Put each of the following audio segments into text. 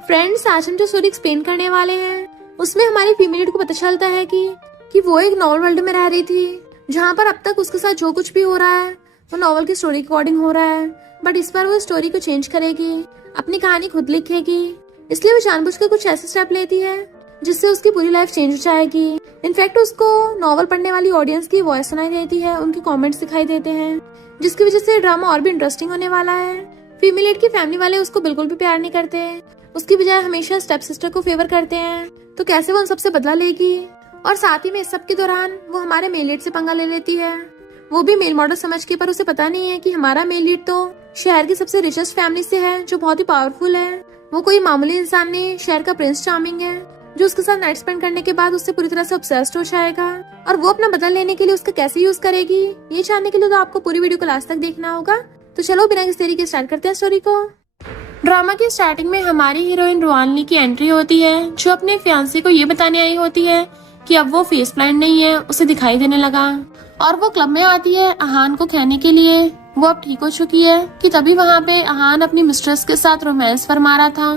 Friends, आज हम जो स्टोरी एक्सप्लेन करने वाले हैं उसमें हमारी फीमेल लीड को पता चलता है कि वो एक नॉवल वर्ल्ड में रह रही थी जहाँ पर अब तक उसके साथ जो कुछ भी हो रहा है वो नॉवल की स्टोरी के अकॉर्डिंग हो रहा है। बट इस बार वो स्टोरी को चेंज करेगी, अपनी कहानी खुद लिखेगी। इसलिए वो जानबूझकर कुछ ऐसे स्टेप लेती है जिससे उसकी पूरी लाइफ चेंज हो जाएगी। इनफैक्ट उसको नॉवल पढ़ने वाली ऑडियंस की वॉइस सुनाई देती है, उनके कमेंट्स दिखाई देते हैं, जिसकी वजह से ड्रामा और भी इंटरेस्टिंग होने वाला है। फीमेल लीड की फैमिली वाले उसको बिल्कुल भी प्यार नहीं करते, उसकी बजाय हमेशा स्टेप सिस्टर को फेवर करते हैं। तो कैसे वो उन सबसे बदला लेगी? और साथ ही में इस सब के दौरान वो हमारे मेल लीड से पंगा ले लेती है, वो भी मेल मॉडल समझ के। पर उसे पता नहीं है कि हमारा मेल लीड तो शहर की सबसे रिचेस्ट फैमिली से है, जो बहुत ही पावरफुल है। वो कोई मामूली इंसान नहीं, शहर का प्रिंस चार्मिंग है, जो उसके साथ नाइट स्पेंड करने के बाद उससे पूरी तरह से ऑब्सेस्ड हो जाएगा। और वो अपना बदला लेने के लिए उसका कैसे यूज करेगी, ये जानने के लिए तो आपको पूरी वीडियो को लास्ट तक देखना होगा। तो चलो बिना किसी देरी के स्टार्ट करते हैं स्टोरी को। ड्रामा की स्टार्टिंग में हमारी हीरोइन रुआनली की एंट्री होती है, जो अपने फियांसे को ये बताने आई होती है कि अब वो फेस ब्लाइंड नहीं है, उसे दिखाई देने लगा। और वो क्लब में आती है अहान को कहने के लिए वो अब ठीक हो चुकी है। कि तभी वहाँ पे अहान अपनी मिस्ट्रेस के साथ रोमांस फरमा रहा था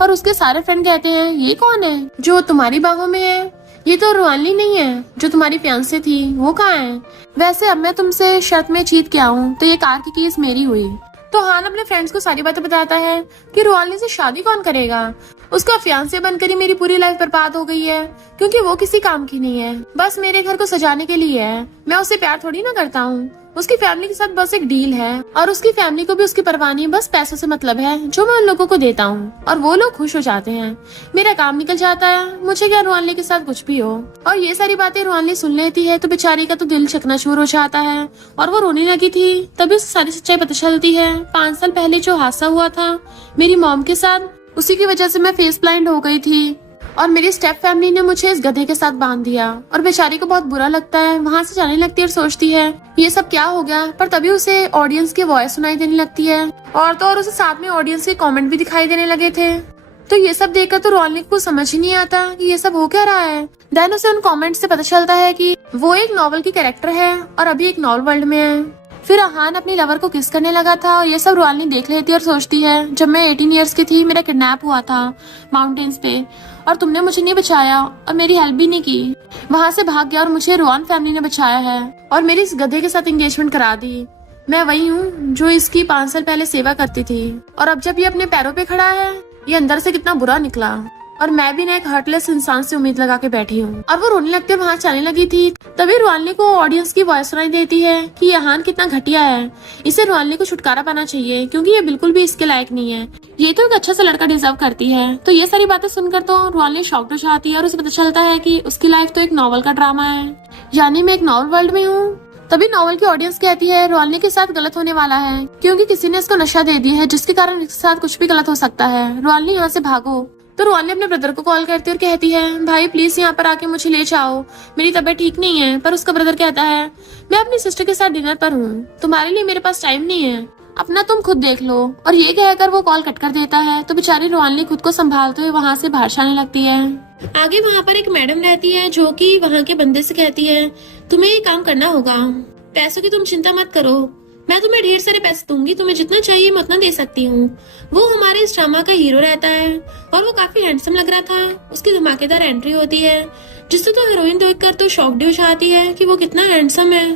और उसके सारे फ्रेंड कहते हैं ये कौन है जो तुम्हारी बाहों में है? ये तो रुआनली नहीं है जो तुम्हारी फियांसे थी, वो कहाँ है? वैसे अब मैं तुमसे शर्त में जीत के आऊँ तो ये कार की केस मेरी हुई। तो हान अपने फ्रेंड्स को सारी बातें बताता है कि रुआनली से शादी कौन करेगा, उसका फियांसे बनकर ही मेरी पूरी लाइफ बर्बाद हो गई है, क्योंकि वो किसी काम की नहीं है, बस मेरे घर को सजाने के लिए है। मैं उससे प्यार थोड़ी ना करता हूँ, उसकी फैमिली के साथ बस एक डील है और उसकी फैमिली को भी उसकी परवाह नहीं, बस पैसों से मतलब है जो मैं उन लोगों को देता हूँ और वो लोग खुश हो जाते हैं, मेरा काम निकल जाता है, मुझे क्या रुआनली के साथ कुछ भी हो। और ये सारी बातें रुआनली सुन लेती है तो बेचारी का तो दिल चकनाचूर हो जाता है और वो रोने लगी थी। तभी उसे सारी सच्चाई पता चलती है। 5 साल पहले जो हादसा हुआ था मेरी मॉम के साथ, उसी की वजह से मैं फेस ब्लाइंड हो गई थी और मेरी स्टेप फैमिली ने मुझे इस गधे के साथ बांध दिया। और बेचारी को बहुत बुरा लगता है, वहाँ से जाने लगती है और सोचती है ये सब क्या हो गया। पर तभी उसे ऑडियंस की वॉइस सुनाई देने लगती है और तो और उसे साथ में ऑडियंस के कमेंट भी दिखाई देने लगे थे। तो ये सब देखकर तो रुआनली को समझ ही नहीं आता कि ये सब हो क्या रहा है। देन उसे उन कॉमेंट से पता चलता है कि वो एक नॉवल की कैरेक्टर है और अभी एक नॉवल वर्ल्ड में है। फिर अहान अपनी लवर को किस करने लगा था और ये सब रुआनली देख लेती है और सोचती है जब मैं 18 इयर्स की थी मेरा किडनैप हुआ था माउंटेन्स पे और तुमने मुझे नहीं बचाया और मेरी हेल्प भी नहीं की, वहाँ से भाग गया और मुझे रुआन फैमिली ने बचाया है और मेरी इस गधे के साथ एंगेजमेंट करा दी। मैं वही हूँ जो इसकी 5 साल पहले सेवा करती थी और अब जब ये अपने पैरों पे खड़ा है ये अंदर से कितना बुरा निकला और मैं भी ना एक हार्टलेस इंसान से उम्मीद लगा के बैठी हूँ। और वो रोने लगते वहाँ जाने लगी थी। तभी रुआनली को ऑडियंस की वॉइस सुनाई देती है कि ये अहान कितना घटिया है, इसे रुआनली को छुटकारा पाना चाहिए क्योंकि ये बिल्कुल भी इसके लायक नहीं है, ये तो एक अच्छा सा लड़का डिजर्व करती है। तो ये सारी बातें सुनकर तो रुआनली शॉक्ड हो जाती है और उसे पता चलता है कि उसकी लाइफ तो एक नॉवल का ड्रामा है, यानी मैं एक नॉवल वर्ल्ड में हूँ। तभी नॉवल की ऑडियंस कहती है रुआनली के साथ गलत होने वाला है क्योंकि किसी ने इसको नशा दे दिया है जिसके कारण इसके साथ कुछ भी गलत हो सकता है, रुआनली यहाँ से भागो। तो रुआनली अपने ब्रदर को कॉल करती है और कहती है भाई प्लीज यहाँ पर आके मुझे ले जाओ, मेरी तबीयत ठीक नहीं है। पर उसका ब्रदर कहता है मैं अपनी सिस्टर के साथ डिनर पर हूँ, तुम्हारे लिए मेरे पास टाइम नहीं है, अपना तुम खुद देख लो। और ये कहकर वो कॉल कट कर देता है। तो बेचारी रुआनली खुद को संभालते हुए वहाँ से बाहर जाने लगती है। आगे वहाँ पर एक मैडम रहती है जो कि वहाँ के बंदे से कहती है तुम्हें ये काम करना होगा, पैसों की तुम चिंता मत करो, मैं तुम्हें ढेर सारे पैसे दूंगी, तुम्हें जितना चाहिए मैं उतना दे सकती हूँ। वो हमारे इस ड्रामा का हीरो रहता है और वो काफी हैंडसम लग रहा था। उसकी धमाकेदार एंट्री होती है जिससे तो हीरोइन देखकर तो शॉक्ड हो जाती है कि वो कितना हैंडसम है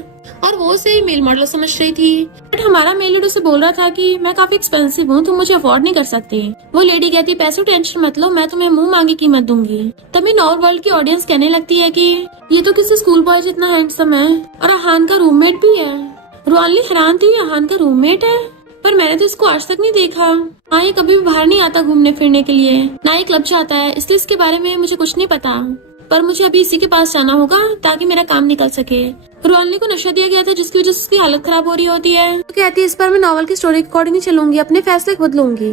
और वो उसे मेल मॉडल समझ रही थी। बट हमारा मेल लीड उसे बोल रहा था कि मैं काफी एक्सपेंसिव हूँ, तुम मुझे अफोर्ड नहीं कर सकती। वो लेडी कहती पैसों टेंशन मत लो, मैं तुम्हें मुंह मांगी कीमत दूंगी। तभी नॉवल वर्ल्ड की ऑडियंस कहने लगती है कि ये तो किसी स्कूल बॉय जितना हैंडसम है और अहान का रूममेट भी है। रुआनली हैरान थी अहान का रूममेट है, पर मैंने तो इसको आज तक नहीं देखा। हाँ, ये कभी भी बाहर नहीं आता घूमने फिरने के लिए, ना ये क्लब जाता है, इसलिए इसके बारे में मुझे कुछ नहीं पता। पर मुझे अभी इसी के पास जाना होगा ताकि मेरा काम निकल सके। रुआनली को नशा दिया गया था जिसकी वजह से उसकी हालत खराब हो रही होती है। तो कहती है इस बार मैं नॉवल की स्टोरी के अकॉर्डिंग चलूंगी, अपने फैसले खुद लूंगी।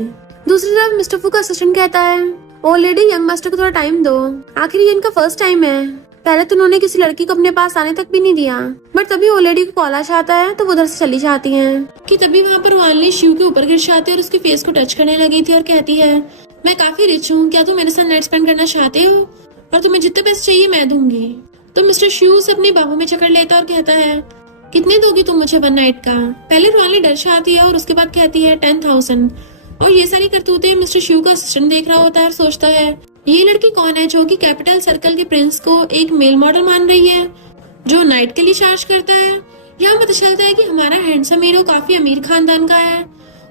दूसरी तरफ मिस्टर फू का असिस्टेंट कहता है ऑलरेडी यंग मास्टर को थोड़ा टाइम दो, आखिर ये इनका फर्स्ट टाइम है, पहले तो उन्होंने किसी लड़की को अपने पास आने तक भी नहीं दिया। बट तभी वो लेडी को कॉल आ जाता है तो वो उधर से चली जाती हैं। कि तभी वहाँ पर रुआनली शिव के ऊपर गिर जाती है और उसके फेस को टच करने लगी थी और कहती है मैं काफी रिच हूँ, क्या तुम मेरे साथ नाइट स्पेंड करना चाहते हो और तुम्हें जितने पैसे चाहिए मैं दूंगी। तो मिस्टर शिव उसे अपनी बाहों में चकड़ लेता और कहता है कितने दोगी तुम मुझे 1 नाइट का? पहले रुआनली डर जाती है और उसके बाद कहती है 10,000। और ये सारी करतूतें मिस्टर शिव का असिस्टेंट देख रहा होता है और सोचता है ये लड़की कौन है जो कि कैपिटल सर्कल के प्रिंस को एक मेल मॉडल मान रही है जो नाइट के लिए चार्ज करता है। यहाँ पता चलता है कि हमारा हैंडसम हीरो काफी अमीर खानदान का है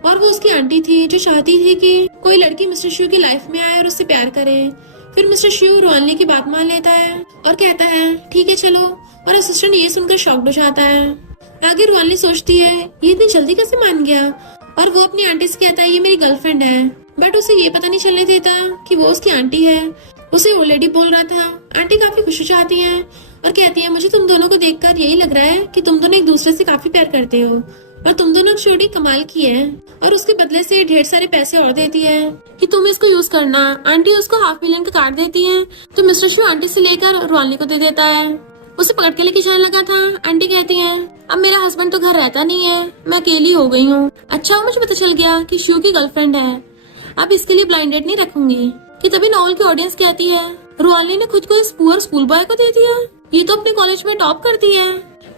और वो उसकी आंटी थी जो चाहती थी कि कोई लड़की मिस्टर शिव की लाइफ में आए और उससे प्यार करे। फिर मिस्टर शिव रोहानली की बात मान लेता है और कहता है ठीक है चलो, और असिस्टेंट ये सुनकर शॉक्ड हो जाता है। आगे रोहानली सोचती है ये इतनी जल्दी कैसे मान गया, और वो अपनी आंटी से कहता है ये मेरी गर्लफ्रेंड है, बट उसे ये पता नहीं चलने देता कि वो उसकी आंटी है। उसे ऑलरेडी बोल रहा था। आंटी काफी खुश हो जाती है और कहती है मुझे तुम दोनों को देखकर यही लग रहा है कि तुम दोनों एक दूसरे से काफी प्यार करते हो और तुम दोनों की जोड़ी कमाल की है, और उसके बदले से ढेर सारे पैसे और देती है कि तुम इसको यूज करना। आंटी उसको $500,000 का कार्ड देती है तो मिस्टर शिव आंटी से लेकर रोहानली को दे देता है। उसे पकड़ के लेके जाने लगा था। आंटी कहती है अब मेरा हस्बैंड तो घर रहता नहीं है, मैं अकेली हो गई हूँ। अच्छा मुझे पता चल गया कि शिव की गर्लफ्रेंड है, अब इसके लिए ब्लाइंड डेट नहीं रखूंगी। कि तभी नॉवल की ऑडियंस कहती है रोहानली ने खुद को इस पुअर स्कूल बॉय को दे दिया, ये तो अपने कॉलेज में टॉप करती है।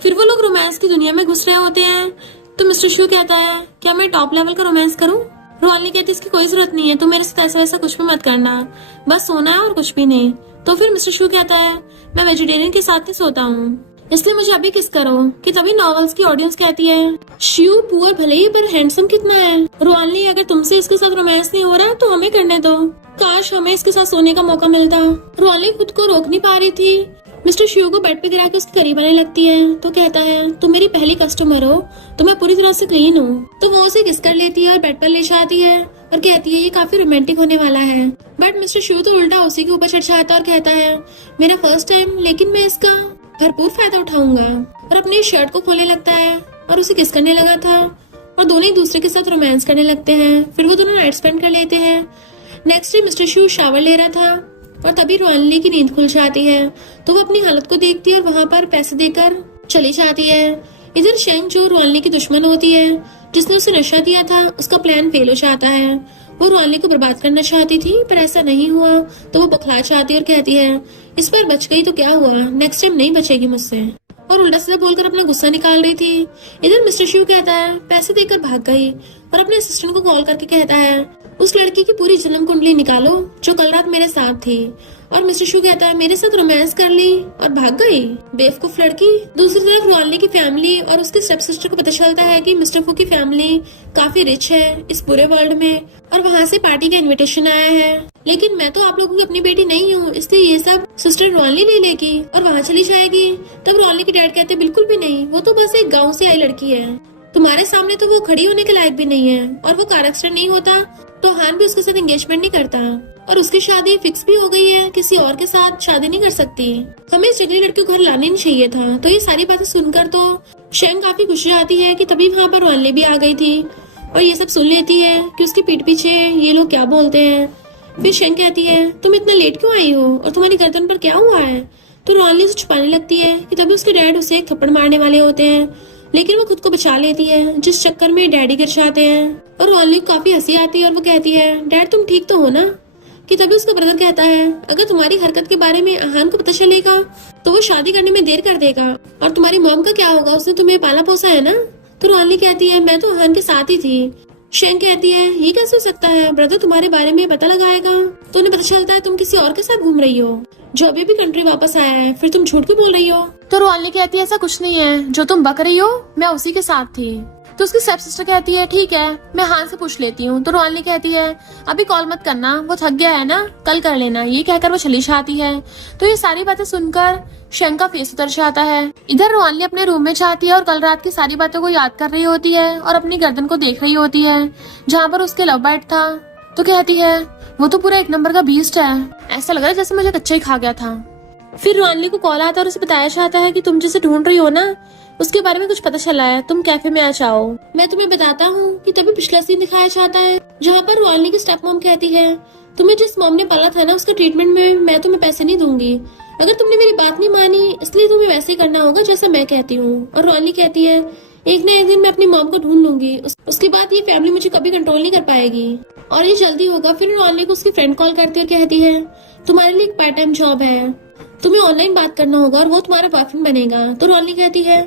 फिर वो लोग रोमांस की दुनिया में घुस रहे होते हैं तो मिस्टर शिव कहता है क्या मैं टॉप लेवल का रोमांस करूं? रोहानली कहती है इसकी कोई जरूरत नहीं है, तुम मेरे साथ ऐसा वैसा कुछ भी मत करना, बस सोना है और कुछ भी नहीं। तो फिर मिस्टर शिव कहता है मैं वेजिटेरियन के साथ ही सोता हूँ, इसलिए मुझे अभी किस करो। कि तभी नॉवेल्स की ऑडियंस कहती है शिव पुअर भले ही पर हैंडसम कितना है। रोहानली अगर तुमसे इसके साथ रोमांस नहीं हो रहा तो हमें करने दो, काश हमें इसके साथ सोने का मौका मिलता। रोहानली खुद को रोक नहीं पा रही थी। मिस्टर शिव को बेड पे गिरा के उसके करीब आने लगती है तो कहता है तुम मेरी पहली कस्टमर हो तो मैं पूरी तरह से क्लीन हूँ। तो वो उसे किस कर लेती है और बेड पर ले जाती है और कहती है ये काफी रोमांटिक होने वाला है। बट मिस्टर शिव तो उल्टा उसी के ऊपर चढ़ जाता है और कहता है मेरा फर्स्ट टाइम, लेकिन मैं इसका भरपूर फायदा उठाऊंगा। और अपनी शर्ट को खोलने लगता है और उसे किस करने लगा था और दोनों एक दूसरे के साथ रोमांस करने लगते हैं। फिर वो दोनों नाइट स्पेंड कर लेते हैं। Next day mister Shiv shower ले रहा था और तभी रोहानली की नींद खुल जाती है तो वो अपनी हालत को देखती है और वहाँ पर पैसे देकर चली जाती है। इधर शेंग जो रोहानली की दुश्मन होती है जिसने उसे नशा दिया था, उसका प्लान फेल हो जाता है। वो रोहानली को बर्बाद करना चाहती थी पर ऐसा नहीं हुआ तो वो बखला जाती है और कहती है इस बार बच गई तो क्या हुआ, नेक्स्ट टाइम नहीं बचेगी मुझसे, और उल्टा सीधा बोलकर अपना गुस्सा निकाल रही थी। इधर मिस्टर शिव कहता है पैसे देकर भाग गई और अपने असिस्टेंट को कॉल करके कहता है उस लड़की की पूरी जन्म कुंडली निकालो जो कल रात मेरे साथ थी। और मिस्टर शिव कहता है मेरे साथ रोमांस कर ली और भाग गई, बेवकूफ लड़की। दूसरी तरफ रोहानली की फैमिली और उसके स्टेप सिस्टर को पता चलता है कि मिस्टर फू की फैमिली काफी रिच है इस पूरे वर्ल्ड में और वहाँ से पार्टी का इनविटेशन आया है, लेकिन मैं तो आप लोगों की अपनी बेटी नहीं हूँ, इसलिए ये सब सिस्टर रोहानली ले लेगी और वहाँ चली जाएगी। तब रोहानली के डैड कहते बिल्कुल भी नहीं, वो तो बस एक गाँव से आई लड़की है, तुम्हारे सामने तो वो खड़ी होने के लायक भी नहीं है, और वो कार एक्सीडेंट नहीं होता तो हान भी उसके साथ एंगेजमेंट नहीं करता और उसकी शादी फिक्स भी हो गई है, किसी और के साथ शादी नहीं कर सकती। हमें इस जंगली लड़की को घर लाने नहीं चाहिए था। तो ये सारी बातें सुनकर तो शेंग काफी खुश हो जाती है कि तभी वहाँ पर रोहानली भी आ गई थी और ये सब सुन लेती है कि उसकी पीठ पीछे ये लोग क्या बोलते हैं। फिर शेंग कहती है तुम इतना लेट क्यों आई हो और तुम्हारी गर्दन पर क्या हुआ है। तो रोहानली से छुपाने लगती है कि तभी उसके डैड उसे एक थप्पड़ मारने वाले होते हैं, लेकिन वो खुद को बचा लेती है जिस चक्कर में डैडी गिर जाते हैं। और रोहानली को काफी हंसी आती है और वो कहती है डैड तुम ठीक तो हो ना। कि तभी उसका ब्रदर कहता है अगर तुम्हारी हरकत के बारे में आहान को पता चलेगा तो वो शादी करने में देर कर देगा, और तुम्हारी मॉम का क्या होगा, उसने तुम्हें पाला पोसा है ना। तो रोहानली कहती है मैं तो आहान के साथ ही थी। शेंग कहती है ये कैसे हो सकता है, ब्रदर तुम्हारे बारे में पता लगाएगा तो उन्हें पता चलता है तुम किसी और के साथ घूम रही हो जो अभी भी कंट्री वापस आया है, फिर तुम झूठ क्यों बोल रही हो। तो रोहानली कहती है ऐसा कुछ नहीं है, जो तुम बक रही हो मैं उसी के साथ थी। तो उसकी स्टेप सिस्टर कहती है ठीक है मैं हान से पूछ लेती हूँ। तो रोहानली कहती है अभी कॉल मत करना, वो थक गया है ना, कल कर लेना। ये कहकर वो चली जाती है। तो ये सारी बातें सुनकर शेंग का फेस उतर जाता है। इधर रोहानली अपने रूम में जाती है और कल रात की सारी बातों को याद कर रही होती है और अपनी गर्दन को देख रही होती है जहाँ पर उसके लव बाइट था। तो कहती है वो तो पूरा एक नंबर का बीस्ट है, ऐसा लग रहा है जैसे मुझे कच्चा ही खा गया था। फिर रोहानली को कॉल आता है और उसे बताया जाता है कि तुम जिसे ढूंढ रही हो ना उसके बारे में कुछ पता चला है, तुम कैफे में आ जाओ, मैं तुम्हें बताता हूँ। कि तभी पिछला सीन दिखाया जाता है जहाँ पर रोहानली की स्टेप मॉम कहती है तुम्हें जिस मॉम ने पाला था ना उसके ट्रीटमेंट में मैं तुम्हें पैसे नहीं दूंगी, अगर तुमने मेरी बात नहीं मानी इसलिए तुम्हें वैसे ही करना होगा जैसे मैं कहती हूँ। और रोहानली कहती है एक न एक दिन मैं अपनी मॉम को ढूंढ लूंगी, उसके बाद ये फैमिली मुझे कभी कंट्रोल नहीं कर पाएगी और ये जल्दी होगा। फिर रोहानली को उसकी फ्रेंड कॉल करती है और कहती है तुम्हारे लिए एक पार्ट टाइम जॉब है, तुम्हें ऑनलाइन बात करना होगा और वो तुम्हारा बॉयफ्रेंड बनेगा। तो रोहानली कहती है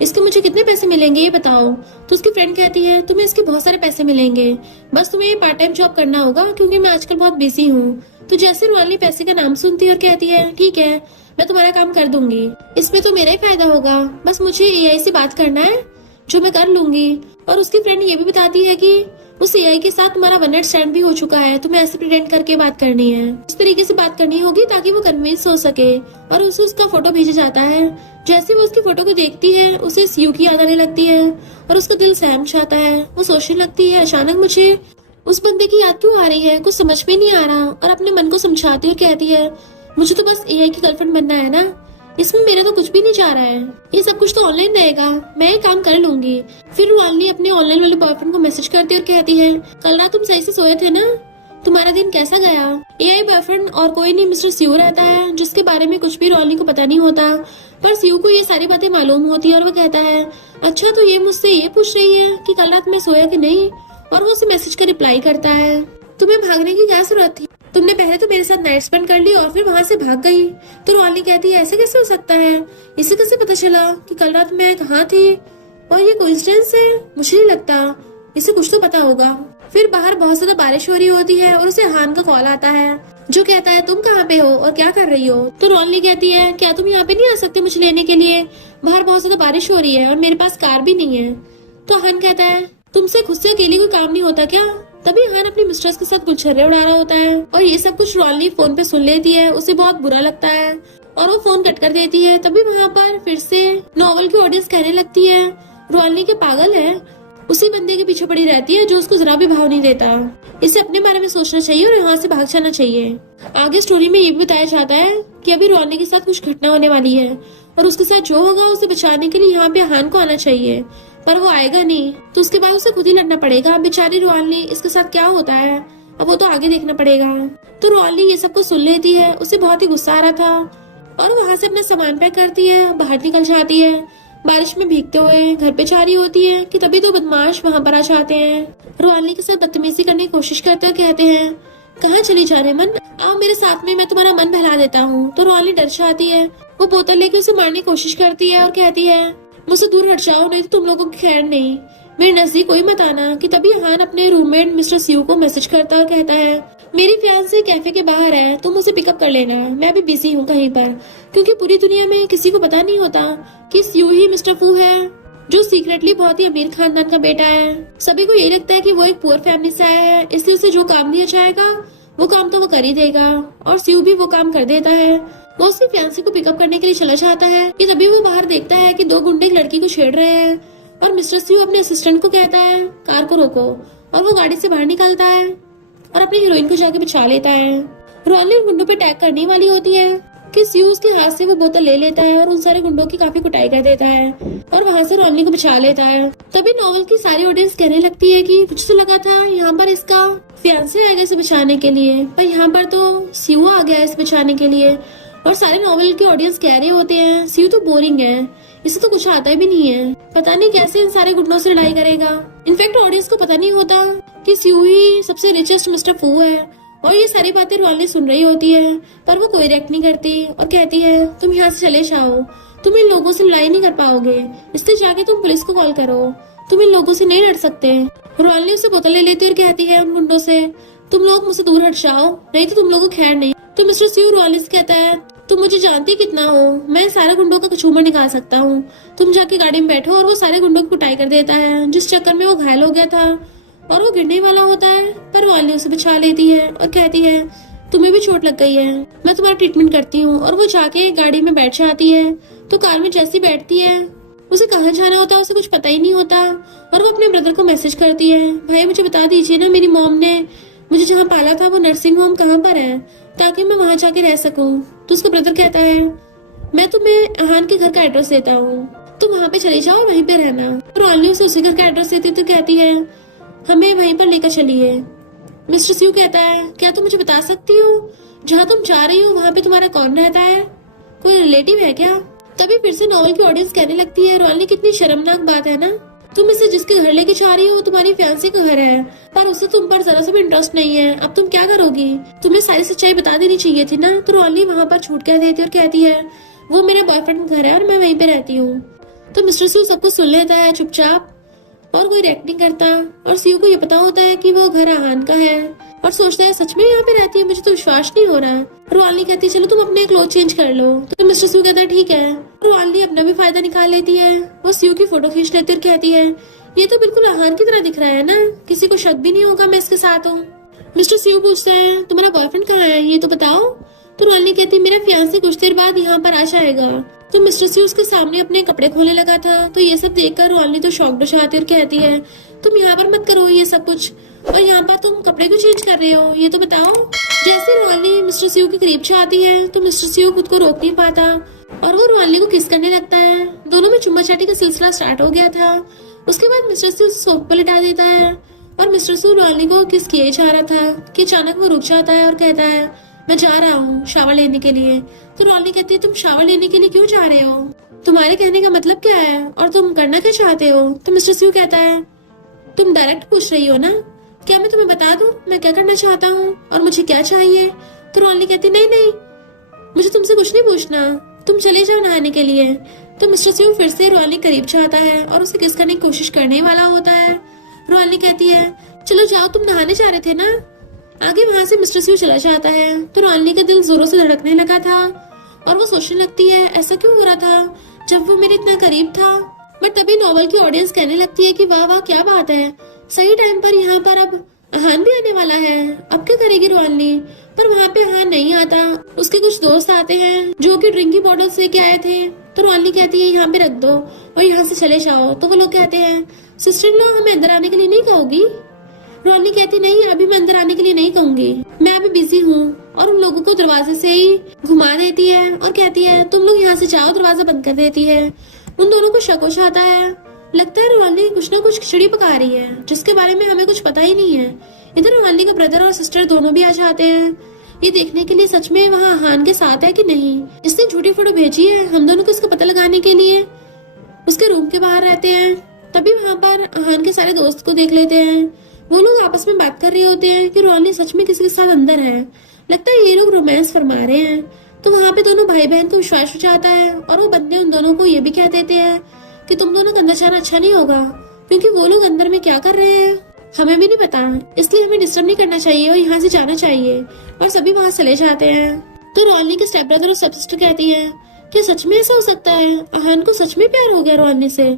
इसके मुझे कितने पैसे मिलेंगे ये बताओ। तो उसकी फ्रेंड कहती है तुम्हें इसके बहुत सारे पैसे मिलेंगे, बस तुम्हें ये पार्ट टाइम जॉब करना होगा क्योंकि मैं आजकल बहुत बिजी हूँ। तो जैसे रुआली पैसे का नाम सुनती है और कहती है ठीक है मैं तुम्हारा काम कर दूंगी, इसमें तो मेरा ही फायदा होगा, बस मुझे एआई से बात करना है जो मैं कर लूंगी। और उसकी फ्रेंड ये भी बताती है कि उस एआई के साथ तुम्हारा वन नाइट स्टैंड भी हो चुका है, तुम्हें ऐसे प्रिटेंड करके बात करनी है, इस तरीके से बात करनी होगी ताकि वो कन्विंस हो सके। और उसे उसका फोटो भेजा जाता है। जैसे वो उसकी फोटो को देखती है उसे सीयू की याद आने लगती है और उसका दिल सहम जाता है। वो सोचने लगती है अचानक मुझे उस बंदे की याद क्यों आ रही है, कुछ समझ में नहीं आ रहा। और अपने मन को समझाती और कहती है मुझे तो बस एआई की गर्लफ्रेंड बनना है ना, इसमें मेरा तो कुछ भी नहीं जा रहा है, ये सब कुछ तो ऑनलाइन रहेगा, मैं ये काम कर लूंगी। फिर रुआली अपने ऑनलाइन वाले बॉयफ्रेंड को मैसेज करती है और कहती है कल रात तुम सही से सोए थे ना, तुम्हारा दिन कैसा गया। एआई बॉयफ्रेंड और कोई नहीं मिस्टर सीयू रहता है जिसके बारे में कुछ भी रुआली को पता नहीं होता, पर सीयू को ये सारी बातें मालूम होती है और वो कहता है अच्छा तो ये मुझसे ये पूछ रही है कि कल रात मैं सोया कि नहीं। और वो उसे मैसेज का रिप्लाई करता है तुम्हें भागने की क्या जरूरत थी, तुमने पहले तो मेरे साथ नाइट स्पेंड कर ली और फिर वहां से भाग गई। तो रुआली कहती है ऐसे कैसे हो सकता है, इसे कैसे पता चला कि कल रात मैं कहाँ थी, और ये कोइंसिडेंस है, मुझे नहीं लगता, इसे कुछ तो पता होगा। फिर बाहर बहुत ज्यादा बारिश हो रही होती है और उसे हान का कॉल आता है जो कहता है तुम कहाँ पे हो और क्या कर रही हो। तो रुआली कहती है क्या तुम यहाँ पे नहीं आ सकते मुझे लेने के लिए, बाहर बहुत ज्यादा बारिश हो रही है और मेरे पास कार भी नहीं है। तो हान कहता है तुमसे खुद से अकेले कोई काम नहीं होता क्या। तभी हान अपनी मिस्ट्रेस के साथ गुच्छर्रे उड़ा रहा होता है और ये सब कुछ रुआली फोन पे सुन लेती है, उसे बहुत बुरा लगता है और वो फोन कट कर देती है। तभी वहाँ पर फिर से नॉवल की ऑडियंस कहने लगती है रुआली के पागल है, उसी बंदे के पीछे पड़ी रहती है जो उसको जरा भी भाव नहीं देता, इसे अपने बारे में सोचना चाहिए और यहाँ से भाग जाना चाहिए। आगे स्टोरी में ये भी बताया जाता है कि अभी रुआली के साथ कुछ घटना होने वाली है और उसके साथ जो होगा उसे बचाने के लिए यहाँ पे हान को आना चाहिए, पर वो आएगा नहीं तो उसके बाद उसे खुद ही लड़ना पड़ेगा। बेचारी रुआली इसके साथ क्या होता है अब वो तो आगे देखना पड़ेगा। तो रुआली ये सब कुछ सुन लेती है, उसे बहुत ही गुस्सा आ रहा था और वहाँ से अपना सामान पैक करती है, बाहर निकल जाती है। बारिश में भीगते हुए घर पे जा रही होती है कि तभी दो बदमाश वहाँ पर आ जाते हैं। रुआली के साथ बदतमीजी करने की कोशिश करते हुए कहते हैं कहाँ चली जा रहे मन, आओ मेरे साथ में, मैं तुम्हारा मन बहला देता हूँ। तो रुआली डर जाती है, वो बोतल लेके उसे मारने की कोशिश करती है और कहती है मुझसे दूर हट जाओ नहीं तो तुम लोगों की खैर नहीं, मेरे नजदीक कोई मत आना। कि तभी हान अपने रूममेट मिस्टर सीयू को मैसेज करता और कहता है मेरी फियांसे कैफे के बाहर है, तुम उसे पिकअप कर लेना, मैं भी बिजी हूँ कहीं पर। क्योंकि पूरी दुनिया में किसी को पता नहीं होता कि सीयू ही मिस्टर फू है जो सीक्रेटली बहुत ही अमीर खानदान का बेटा है। सभी को यही लगता है कि वो एक पुअर फैमिली से आया है, इसलिए उसे जो काम दिया जाएगा वो काम तो वो कर ही देगा और सीयू भी वो काम कर देता है। वो उसकी फियांसे को पिकअप करने के लिए चला जाता है कि तभी वो बाहर देखता है कि दो गुंडे एक लड़की को छेड़ रहे हैं और मिस्टर सीयू अपने असिस्टेंट को कहता है कार को रोको और वो गाड़ी से बाहर निकलता है और अपनी हीरोइन को जाके बचा लेता है। रुआली उन गुंडों पे अटैक करने वाली होती है कि सीयू उसके हाथ से वो बोतल ले लेता है और उन सारे गुंडों की काफी कुटाई कर देता है और वहाँ से रुआली को बचा लेता है। तभी नॉवल की सारी ऑडियंस कहने लगती है कि मुझे तो लगा था यहाँ पर इसका फियांसे आएगा इसे बचाने के लिए, पर यहाँ पर तो सीयू आ गया इसे बचाने के लिए। और सारे नॉवल के ऑडियंस कह रहे होते हैं सीयू तो बोरिंग है, इसे तो कुछ आता भी नहीं है, पता नहीं कैसे इन सारे गुंडों से लड़ाई करेगा। इनफैक्ट ऑडियंस को पता नहीं होता कि सीयू ही सबसे रिचेस्ट मिस्टर फू है और ये सारी बातें रुआली सुन रही होती है, पर वो कोई रिएक्ट नहीं करती और कहती है तुम यहाँ से चले जाओ, तुम इन लोगों से लड़ाई नहीं कर पाओगे, इसलिए जाके तुम पुलिस को कॉल करो, तुम इन लोगों से नहीं लड़ सकते। रुआली उसे बोतल ले लेती और कहती है उन गुंडों से तुम लोग मुझसे दूर हट जाओ नहीं तो तुम लोगों को खैर नहीं। तो मिस्टर सीयू रुआली से कहता है तुम मुझे जानती कितना हो, मैं सारे गुंडों का कचूमर निकाल सकता हूँ, तुम जाके गाड़ी में बैठो। और वो सारे गुंडों की कुटाई कर देता है जिस चक्कर में वो घायल हो गया था और वो गिरने वाला होता है, पर रुआली उसे बचा लेती है और कहती है तुम्हें भी चोट लग गई है, मैं तुम्हारा ट्रीटमेंट करती हूँ। और वो जाके गाड़ी में बैठ जाती है। तो कार में जैसी बैठती है उसे कहाँ जाना होता है उसे कुछ पता ही नहीं होता और वो अपने ब्रदर को मैसेज करती है भाई मुझे बता दीजिए ना मेरी मॉम ने मुझे जहाँ पाला था वो नर्सिंग होम कहाँ पर है ताकि मैं वहाँ जाके रह सकूँ। तो उसका ब्रदर कहता है मैं तुम्हें हान के घर का एड्रेस देता हूँ, तुम वहाँ पे चले जाओ वहीं पे रहना। रुआली उसे उसी घर का एड्रेस देती तो कहती है हमें वहीं पर लेकर चलिए। मिस्टर सीयू कहता है क्या तुम मुझे बता सकती हो जहाँ तुम जा रही हो वहाँ पे तुम्हारा कौन रहता है, कोई रिलेटिव है क्या। तभी फिर से नॉवल की ऑडियंस कहने लगती है रुआली कितनी शर्मनाक बात है ना, तुम इसे जिसके घर लेके जा रही हो तुम्हारी फियांसे का घर है पर उसे तुम पर जरा सा भी इंटरेस्ट नहीं है, अब तुम क्या करोगी, तुम्हें सारी सच्चाई बता देनी चाहिए थी ना। तो रुआली वहाँ पर छूट कह देती और कहती है वो मेरा बॉयफ्रेंड का घर है और मैं वहीं पे रहती हूँ। तो मिस्टर सिउ सब कुछ सुन लेता है चुपचाप और कोई रिएक्ट नहीं करता। और सिउ को ये पता होता है कि वो घर आहान का है और सोचता है सच में यहाँ पे रहती है, मुझे तो विश्वास नहीं हो रहा। रुआलनी कहती है चलो तुम अपने क्लोथ चेंज कर लो। तो मिस्टर सिउ कहता है ठीक है। रुआलनी अपना भी फायदा निकाल लेती है, वो सिउ की फोटो खींच लेती है और कहती है ये तो बिल्कुल आहान की तरह दिख रहा है ना, किसी को शक भी नहीं होगा मैं इसके साथ हूँ। मिस्टर सिउ पूछता है तुम्हारा बॉयफ्रेंड कहाँ है ये तो बताओ। तो रुआलनी कहती है मेरा फियांसे कुछ देर बाद यहाँ पर आ जाएगा। तो मिस्टर सिउ उसके सामने अपने कपड़े खोलने लगा था, तो ये सब देखकर रुआलनी तो शॉक्ड हो जाती है और कहती है तुम यहाँ पर मत करो ये सब कुछ, और यहाँ पर तुम कपड़े क्यों चेंज कर रहे हो ये तो बताओ। जैसे रुआलनी मिस्टर सिउ के करीब जाती है तो मिस्टर सिउ खुद को रोक नहीं पाता और वो रुआलनी को किस करने लगता है। दोनों में चुम्मा चाटी का सिलसिला स्टार्ट हो गया था। उसके बाद मिस्टर सिउ सोफे पर लिटा देता है और मिस्टर सिउ रुआलनी को किस किए जा रहा था कि अचानक वो रुक जाता है और कहता है मैं जा रहा हूँ शावर लेने के लिए। तो रुआलनी कहती है तुम शावर लेने के लिए क्यों जा रहे हो, तुम्हारे कहने का मतलब क्या है और तुम करना क्या चाहते हो। तो मिस्टर सिउ कहता है तुम डायरेक्ट पूछ रही हो ना, क्या मैं तुम्हें बता दूं मैं क्या करना चाहता हूँ और मुझे क्या चाहिए। तो रुआलनी कहती नहीं नहीं मुझे तुमसे कुछ नहीं पूछना, तुम चले जाओ नहाने के लिए। तो मिस्टर सिउ फिर से रुआलनी करीब जाता है और उसे किस करने की कोशिश करने वाला होता है। रुआलनी कहती है चलो जाओ तुम नहाने जा रहे थे ना। आगे वहां से मिस्टर सिउ चला जाता है तो रुआलनी का दिल जोरों से धड़कने लगा था और वो सोचने लगती है ऐसा क्यों हो रहा था जब वो मेरे इतना करीब था। बट तभी नॉवल की ऑडियंस कहने लगती है कि वाह वाह क्या बात है, सही टाइम पर यहाँ पर अब आहान भी आने वाला है, अब क्या करेगी रुआलनी। पर वहाँ पे आहान नहीं आता, उसके कुछ दोस्त आते हैं जो कि ड्रिंक की बॉटल्स लेके आए थे। तो रुआलनी कहती है यहाँ पे रख दो और यहाँ से चले जाओ। तो वो लोग कहते हैं सिस्टर इन लॉ हमें अंदर आने के लिए नहीं कहोगी। रुआलनी कहती नहीं अभी मैं अंदर आने के लिए नहीं कहूंगी, मैं अभी बिजी हूँ। और उन लोगों को दरवाजे से ही घुमा देती है और कहती है तुम लोग यहाँ से जाओ, दरवाजा बंद कर देती है। उन दोनों को शक हो जाता है, लगता है रुआलनी कुछ ना कुछ खिचड़ी पका रही है जिसके बारे में हमें कुछ पता ही नहीं है। इधर रुआलनी का ब्रदर और सिस्टर दोनों भी आ जाते हैं ये देखने के लिए सच में वहाँ आहान के साथ है कि नहीं। इसने झूठी फोटो भेजी है हम दोनों को इसका पता लगाने के लिए। उसके रूम के बाहर रहते हैं, तभी वहाँ पर आहान के सारे दोस्त को देख लेते हैं। वो लोग आपस में बात कर रहे होते हैं कि रुआलनी सच में किसी के साथ अंदर है, लगता है ये लोग रोमांस फरमा रहे हैं। तो वहाँ पे दोनों भाई बहन को विश्वास हो जाता है और वो बंदे उन दोनों को ये भी कह देते हैं कि तुम दोनों का अंदर जाना अच्छा नहीं होगा क्योंकि वो लोग अंदर में क्या कर रहे हैं हमें भी नहीं पता, इसलिए हमें डिस्टर्ब नहीं करना चाहिए और यहाँ से जाना चाहिए। और सभी वहाँ चले जाते हैं। तो रुआलनी के स्टेप ब्रदर और स्टेप सिस्टर कहती है कि सच में ऐसा हो सकता है, आहान को सच में प्यार हो गया रुआलनी से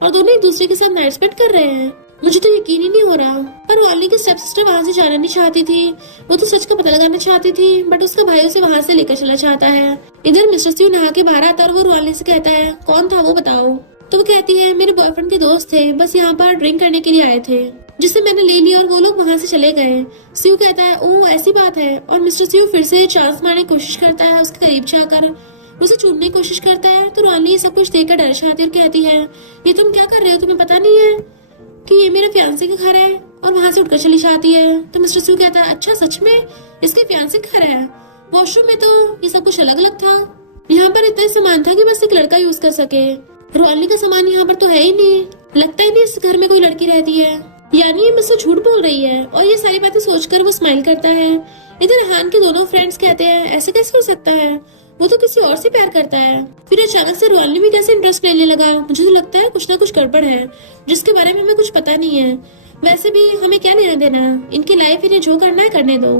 और दोनों एक दूसरे के साथ नाइट स्पेंड कर रहे हैं, मुझे तो यकीन ही नहीं हो रहा। पर रुआलनी की स्टेप सिस्टर वहाँ से जाना नहीं चाहती थी, वो तो सच का पता लगाना चाहती थी, बट उसका भाई उसे वहाँ से लेकर चला जाता है। इधर मिस्टर सिउ नहा के बाहर आता है और वो रुआलनी से कहता है कौन था वो बताओ। तो वो कहती है मेरे बॉयफ्रेंड के दोस्त थे, बस यहाँ पर ड्रिंक करने के लिए आए थे जिसे मैंने ले लिया और वो लोग वहाँ से चले गए। सिउ कहता है ओह ऐसी बात है। और मिस्टर सिउ फिर से चांस मारने की कोशिश करता है, उसके करीब जाकर उसे चूमने की कोशिश करता है। तो रुआलनी ये सब कुछ देखकर डर जाती है और कहती है ये तुम क्या कर रहे हो, तुम्हें पता नहीं है कि ये मेरे फियांसे का घर है। और वहाँ से उठकर चली जाती है। तो मिस्टर सिउ कहता है अच्छा सच में इसके फियांसे का घर है, वॉशरूम में तो ये सब कुछ अलग अलग था, यहाँ पर इतना सामान था कि बस एक लड़का यूज कर सके, रुआलनी का सामान यहाँ पर तो है ही नहीं, लगता ही नहीं इस घर में कोई लड़की रहती है, यानी ये मुझसे झूठ बोल रही है। और ये सारी बातें सोचकर वो स्माइल करता है। इधर आहान के दोनों फ्रेंड्स कहते हैं ऐसे कैसे हो सकता है, वो तो किसी और से प्यार करता है। फिर अचानक से रुआलनी भी कैसे इंटरेस्ट लेने लगा, मुझे तो लगता है कुछ ना कुछ गड़बड़ है जिसके बारे में हमें कुछ पता नहीं है। वैसे भी हमें क्या लेना देना, इनकी लाइफ इन्हें जो करना है करने दो।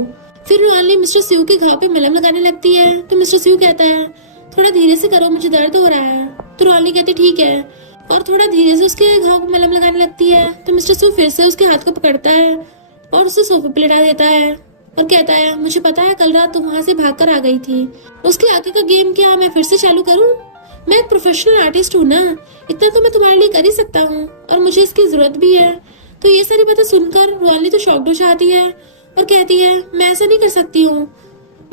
फिर रुआलनी मिस्टर सिउ के घाव पे मलहम लगाने लगती है। तो मिस्टर सिउ कहता है थोड़ा धीरे से करो, मुझे दर्द हो रहा है। तो रुआलनी कहती ठीक है और थोड़ा धीरे से उसके घाव पे मलहम लगाने लगती है। तो मिस्टर सिउ फिर से उसके हाथ को पकड़ता है और उसे सोफे पे लेटा देता है और कहता है मुझे पता है कल रात तुम वहाँ से भागकर आ गई थी, उसके आगे का गेम क्या मैं फिर से चालू करूँ, मैं एक प्रोफेशनल आर्टिस्ट हूँ ना, इतना तो मैं तुम्हारे लिए कर ही सकता हूँ और मुझे इसकी जरूरत भी है। तो ये सारी बातें सुनकर रुआलनी तो शॉक्ड हो जाती है और कहती है मैं ऐसा नहीं कर सकती हूँ।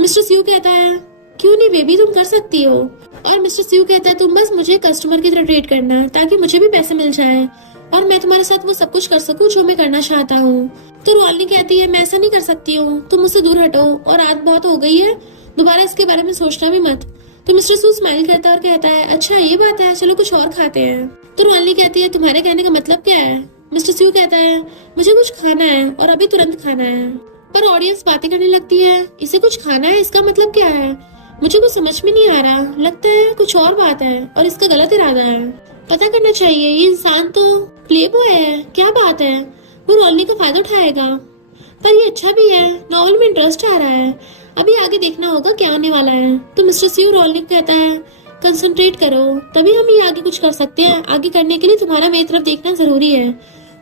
मिस्टर सिउ कहता है क्यों नहीं बेबी तुम कर सकती हो। और मिस्टर सिउ कहता है तुम बस मुझे कस्टमर की तरह ट्रीट करना ताकि मुझे भी पैसे मिल जाए और मैं तुम्हारे साथ वो सब कुछ कर सकूं जो मैं करना चाहता हूँ। तो रुआलनी कहती है मैं ऐसा नहीं कर सकती हूँ, तुम मुझसे दूर हटो और रात बहुत हो गई है, दोबारा इसके बारे में सोचना भी मत। तो मिस्टर सिउ स्माइल करता है और कहता है अच्छा ये बात है, चलो कुछ और खाते हैं। तो रुआलनी कहती है तुम्हारे कहने का मतलब क्या है। मिस्टर सिउ कहता है मुझे कुछ खाना है और अभी तुरंत खाना है। पर ऑडियंस बातें करने लगती है इसे कुछ खाना है, इसका मतलब क्या है, मुझे कुछ समझ में नहीं आ रहा, लगता है कुछ और बात है और इसका गलत इरादा है। पता करना चाहिए, ये इंसान तो प्ले बॉय है, क्या बात है, वो रोलनी का फायदा उठाएगा। पर ये अच्छा भी है, नॉवल में इंटरेस्ट आ रहा है, अभी आगे देखना होगा क्या होने वाला है। तो मिस्टर स्यू रोलनी को कहता है कंसंट्रेट करो, तभी हम ये आगे कुछ कर सकते हैं, आगे करने के लिए तुम्हारा मेरी तरफ देखना जरूरी है।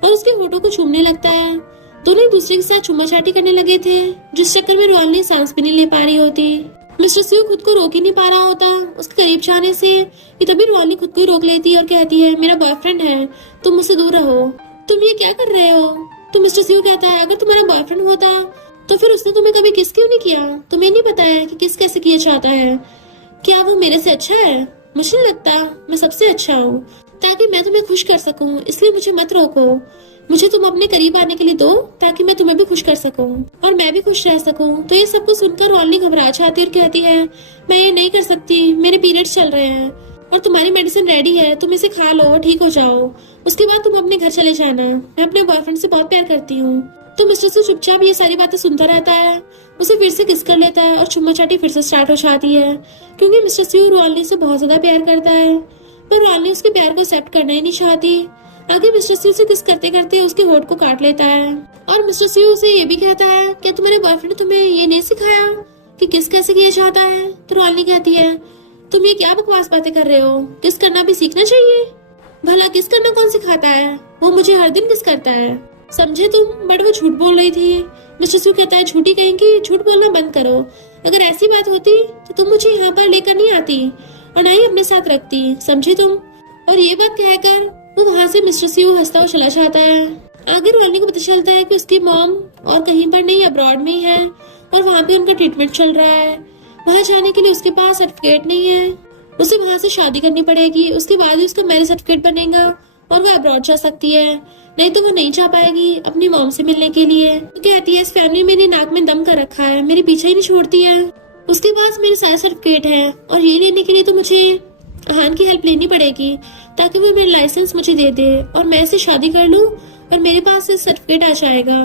और उसके होठों को छूने लगता है। दोनों एक दूसरे के साथ चुम्मा चाटी करने लगे थे, जिस चक्कर में रोलनी सांस भी नहीं ले पा रही होती। मिस्टर स्यू खुद को रोक ही नहीं पा रहा होता उसके करीब जाने से, कि तभी रोलनी खुद को ही रोक लेती है और कहती है मेरा बॉयफ्रेंड है, तुम मुझसे दूर रहो। तुम ये क्या कर रहे हो? तो मिस्टर स्यू कहता है अगर तुम्हारा बॉयफ्रेंड होता तो फिर उसने तुम्हें कभी किस क्यों नहीं किया? तुम्हें नहीं पता है कि किस कैसे किया चाहता है? क्या वो मेरे से अच्छा है? मुझे नहीं लगता, मैं सबसे अच्छा हूँ, ताकि मैं तुम्हें खुश कर सकूं, इसलिए मुझे मत रोको। मुझे तुम अपने करीब आने के लिए दो, ताकि मैं तुम्हें भी खुश कर सकूं और मैं भी खुश रह सकूं। तो ये सब कुछ सुनकर रोलनी घबरा जाती और कहती है मैं ये नहीं कर सकती, मेरे पीरियड्स चल रहे हैं और तुम्हारी मेडिसिन रेडी है, तुम इसे खा लो और ठीक हो जाओ, उसके बाद तुम अपने घर चले जाना, मैं अपने बॉयफ्रेंड से बहुत प्यार करती हूँ। तो मिस्टर से चुपचाप ये सारी बातें सुनता रहता है, उसे फिर से किस कर लेता है और चुम्मा चाटी फिर से स्टार्ट हो जाती है, क्योंकि मिस्टर स्यू रोलनी से बहुत ज्यादा प्यार करता है। पर रोलनी उसके प्यार को एक्सेप्ट करना ही नहीं चाहती। आगे मिस्टर स्यू से किस करते करते उसके होठ को काट लेता है और मिस्टर स्यू उसे ये भी कहता है क्या तुम्हारे बॉयफ्रेंड ने तुम्हें ये नहीं सिखाया कि किस कैसे किया जाता है? तो रोलनी कहती है तुम ये क्या बकवास बातें कर रहे हो, किस करना भी सीखना चाहिए। भला किस करना कौन सिखाता है? वो मुझे हर दिन किस करता है, समझे तुम? बट वो झूठ बोल रही थी। मिस्टर स्यू कहता है झूठी कहेंगी, झूठ बोलना बंद करो, अगर ऐसी बात होती तो तुम मुझे यहाँ पर लेकर नहीं आती और ना ही अपने साथ रखती, समझी तुम? और ये बात कहकर वो वहाँ से मिस्टर स्यू हंसता हुआ चला जाता है। आगे रोलनी को पता चलता है कि उसकी मॉम और कहीं पर नहीं अब्रॉड में ही है और वहाँ पे उनका ट्रीटमेंट चल रहा है। वहाँ जाने के लिए उसके पास सर्टिफिकेट नहीं है, उसे वहाँ से शादी करनी पड़ेगी, उसके बाद ही उसका मैरिज सर्टिफिकेट बनेगा और वो अब्रॉड जा सकती है, नहीं तो वो नहीं जा पाएगी अपनी मॉम से मिलने के लिए। तो कहती है इस फैमिली मेरी नाक में दम कर रखा है, मेरे पीछे ही नहीं छोड़ती है, उसके पास मेरे सारे सर्टिफिकेट है और ये लेने के लिए तो मुझे हान की हेल्प लेनी पड़ेगी, ताकि वो मेरा लाइसेंस मुझे दे दे और मैं इसे शादी कर लूं और मेरे पास सर्टिफिकेट आ जाएगा।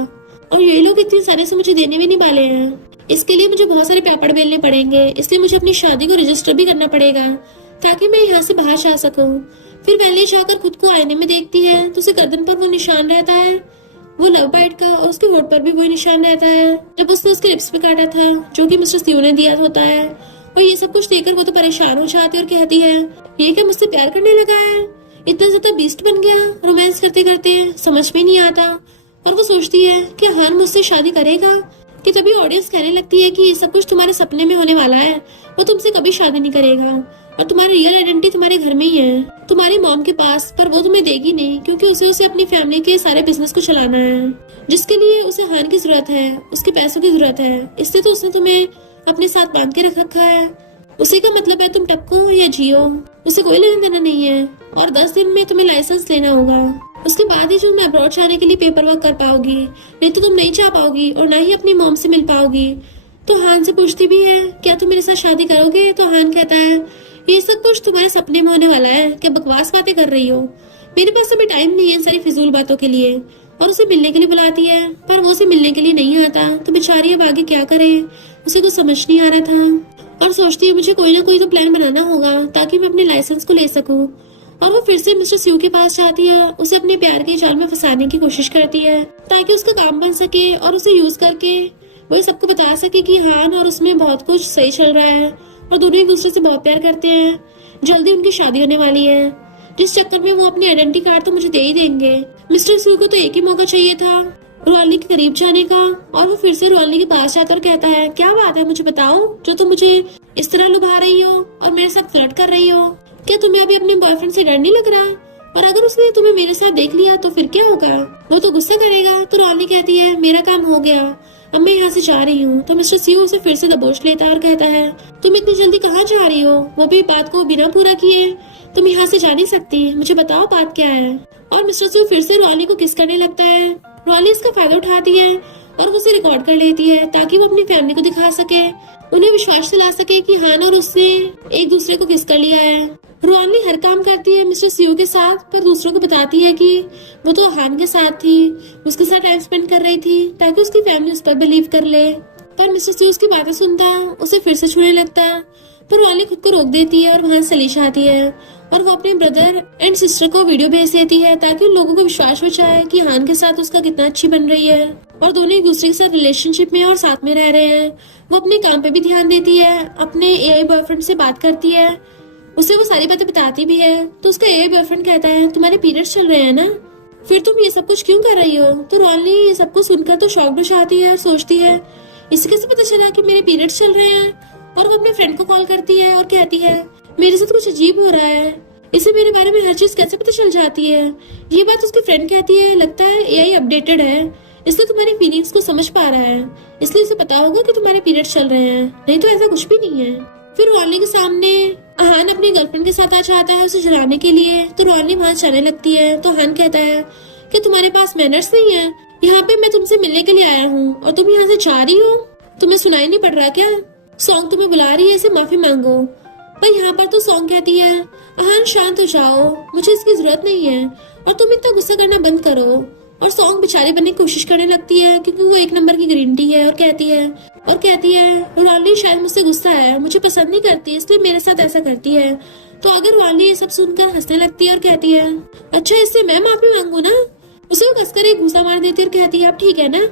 और ये लोग इतने सारे से मुझे देने भी नहीं वाले हैं, इसके लिए मुझे बहुत सारे पेपर बेलने पड़ेंगे, इसलिए मुझे अपनी शादी को रजिस्टर भी करना पड़ेगा ताकि मैं यहाँ से बाहर जा सकूं। फिर पहले जाकर खुद को आईने में देखती है तो उसे गर्दन पर वो निशान रहता है, वो लव बाइट का, और उसके होठ पर भी वही निशान रहता है जब उसने उसके लिप्स पे काटा था, जो कि मिस्टर स्यू ने दिया होता है। और ये सब कुछ देखकर वो तो परेशान हो जाती है और कहती है ये क्या मुझसे प्यार करने लगा है, इतना ज्यादा बीस्ट बन गया रोमांस करते करते, समझ में नहीं आता। और वो सोचती है कि हान मुझसे शादी करेगा, कि तभी ऑडियंस कहने लगती है कि ये सब कुछ तुम्हारे सपने में होने वाला है, वो तुमसे कभी शादी नहीं करेगा और तुम्हारी रियल आइडेंटिटी तुम्हारे घर में ही है, तुम्हारी मॉम के पास, पर वो तुम्हें देगी नहीं क्योंकि उसे अपनी फैमिली के सारे बिजनेस को चलाना है, जिसके लिए उसे हान की जरूरत है, उसके पैसों की जरूरत है, इसलिए तो उसने तुम्हें अपने साथ बांध के रख रखा है। उसी का मतलब है तुम टपको या जियो, उसे कोई लेना देना नहीं है और 10 दिन में तुम्हें लाइसेंस लेना होगा, उसके बाद ही तुम अब्रॉड जाने के लिए पेपर वर्क कर पाओगी, नहीं तो तुम नहीं जा पाओगी और ना ही अपनी मॉम से मिल पाओगी। तो हान से पूछती भी है क्या तुम मेरे साथ शादी करोगे? तो हान कहता है ये सब कुछ तुम्हारे सपने में होने वाला है, क्या बकवास बातें कर रही हो, मेरे पास अभी टाइम नहीं है सारी फिजूल बातों के लिए। और उसे मिलने के लिए बुलाती है पर वो उसे मिलने के लिए नहीं आता, तो बेचारी अब आगे क्या करे, उसे कुछ समझ नहीं आ रहा था और सोचती है मुझे कोई ना कोई तो प्लान बनाना होगा ताकि मैं अपने लाइसेंस को ले सकूं। और वो फिर से मिस्टर स्यू के पास जाती है, उसे अपने प्यार के जाल में फंसाने की कोशिश करती है ताकि उसका काम बन सके और उसे यूज करके वो सबको बता सके कि हान और उसमें बहुत कुछ सही चल रहा है और दोनों एक दूसरे से बहुत प्यार करते हैं, जल्दी उनकी शादी होने वाली है, जिस चक्कर में वो अपने आइडेंटिटी कार्ड तो मुझे दे ही देंगे। मिस्टर स्यू को तो एक ही मौका चाहिए था रोलनी के करीब जाने का, और वो फिर से रोलनी के पास जाकर कहता है क्या बात है, मुझे बताओ जो तुम मुझे इस तरह लुभा रही हो और मेरे साथ फ्लर्ट कर रही हो, क्या तुम्हें अभी अपने बॉयफ्रेंड से डर नहीं लग रहा? और अगर उसने तुम्हें मेरे साथ देख लिया तो फिर क्या होगा, वो तो गुस्सा करेगा। तो रोलनी कहती है मेरा काम हो गया, अब मैं यहाँ से जा रही हूँ। तो मिस्टर स्यू उसे फिर से दबोच लेता है और कहता है तुम इतनी जल्दी कहाँ जा रही हो, वो भी बात को बिना पूरा किए, तुम यहाँ से जा नहीं सकती, मुझे बताओ बात क्या है। और मिस्टर स्यू फिर से रोलनी को किस करने लगता है, रोलनी इसका फायदा उठाती है और उसे रिकॉर्ड कर लेती है ताकि वो अपनी फैमिली को दिखा सके, उन्हें विश्वास दिला सके कि हान और उसने एक दूसरे को किस कर लिया है। रोलनी हर काम करती है मिस्टर स्यू के साथ, पर दूसरों को बताती है कि वो तो हान के साथ थी, उसके साथ टाइम स्पेंड कर रही थी ताकि उसकी फैमिली उस पर बिलीव कर ले। पर मिस्टर स्यू उसकी बातें सुनता, उसे फिर से छूने लगता पर रोनली खुद को रोक देती है और वहां से चली जाती है और वो अपने ब्रदर एंड सिस्टर को वीडियो भेज देती है ताकि उन लोगों को विश्वास हो जाए कि हान के साथ उसका कितना अच्छी बन रही है और दोनों एक दूसरे के साथ रिलेशनशिप में और साथ में रह रहे हैं। वो अपने काम पे भी ध्यान देती है, अपने एआई बॉयफ्रेंड से बात करती है, उसे वो सारी बातें बताती भी है। तो उसका एआई बॉयफ्रेंड कहता है तुम्हारे पीरियड्स चल रहे हैं ना, फिर तुम ये सब कुछ क्यों कर रही हो। तो रोनली ये सब कुछ सुनकर तो शॉक्ड हो जाती है और सोचती है इसे कैसे पता चला कि मेरे पीरियड्स चल रहे हैं। और वो अपने फ्रेंड को कॉल करती है और कहती है मेरे साथ कुछ अजीब हो रहा है, इसे मेरे बारे में हर चीज कैसे पता चल जाती है। ये बात उसकी फ्रेंड कहती है लगता है एआई अपडेटेड है, इसलिए तुम्हारी फीलिंग्स को समझ पा रहा है, इसलिए इसे पता होगा कि तुम्हारे पीरियड्स चल रहे हैं, नहीं तो ऐसा कुछ भी नहीं है। फिर रोनली के सामने हान अपनी गर्लफ्रेंड के साथ आ जाता है उसे जलाने के लिए। तो रोनली वहां चलने लगती है तो हान कहता है कि तुम्हारे पास मैनर्स नहीं है, यहाँ पे मैं तुमसे मिलने के लिए आया हूँ और तुम यहाँ से जा रही हो, तुम्हें सुनाई नहीं पड़ रहा क्या, सॉन्ग तुम्हें बुला रही है, इसे माफी मांगो। पर यहाँ पर तो सॉन्ग कहती है हान शांत हो जाओ, मुझे इसकी जरूरत नहीं है और तुम इतना गुस्सा करना बंद करो। और सॉन्ग बेचारे बनने की कोशिश करने लगती है क्योंकि वो एक नंबर की ग्रीन टी है और कहती है रोनली शायद मुझसे गुस्सा है, मुझे पसंद नहीं करती इसलिए मेरे साथ ऐसा करती है। तो अगर रोनली ये सब सुनकर हंसने लगती है और कहती है अच्छा इससे मैं माफी मांगू ना। उसे वो कसकर एक घूसा मार देती है और कहती है अब ठीक है ना,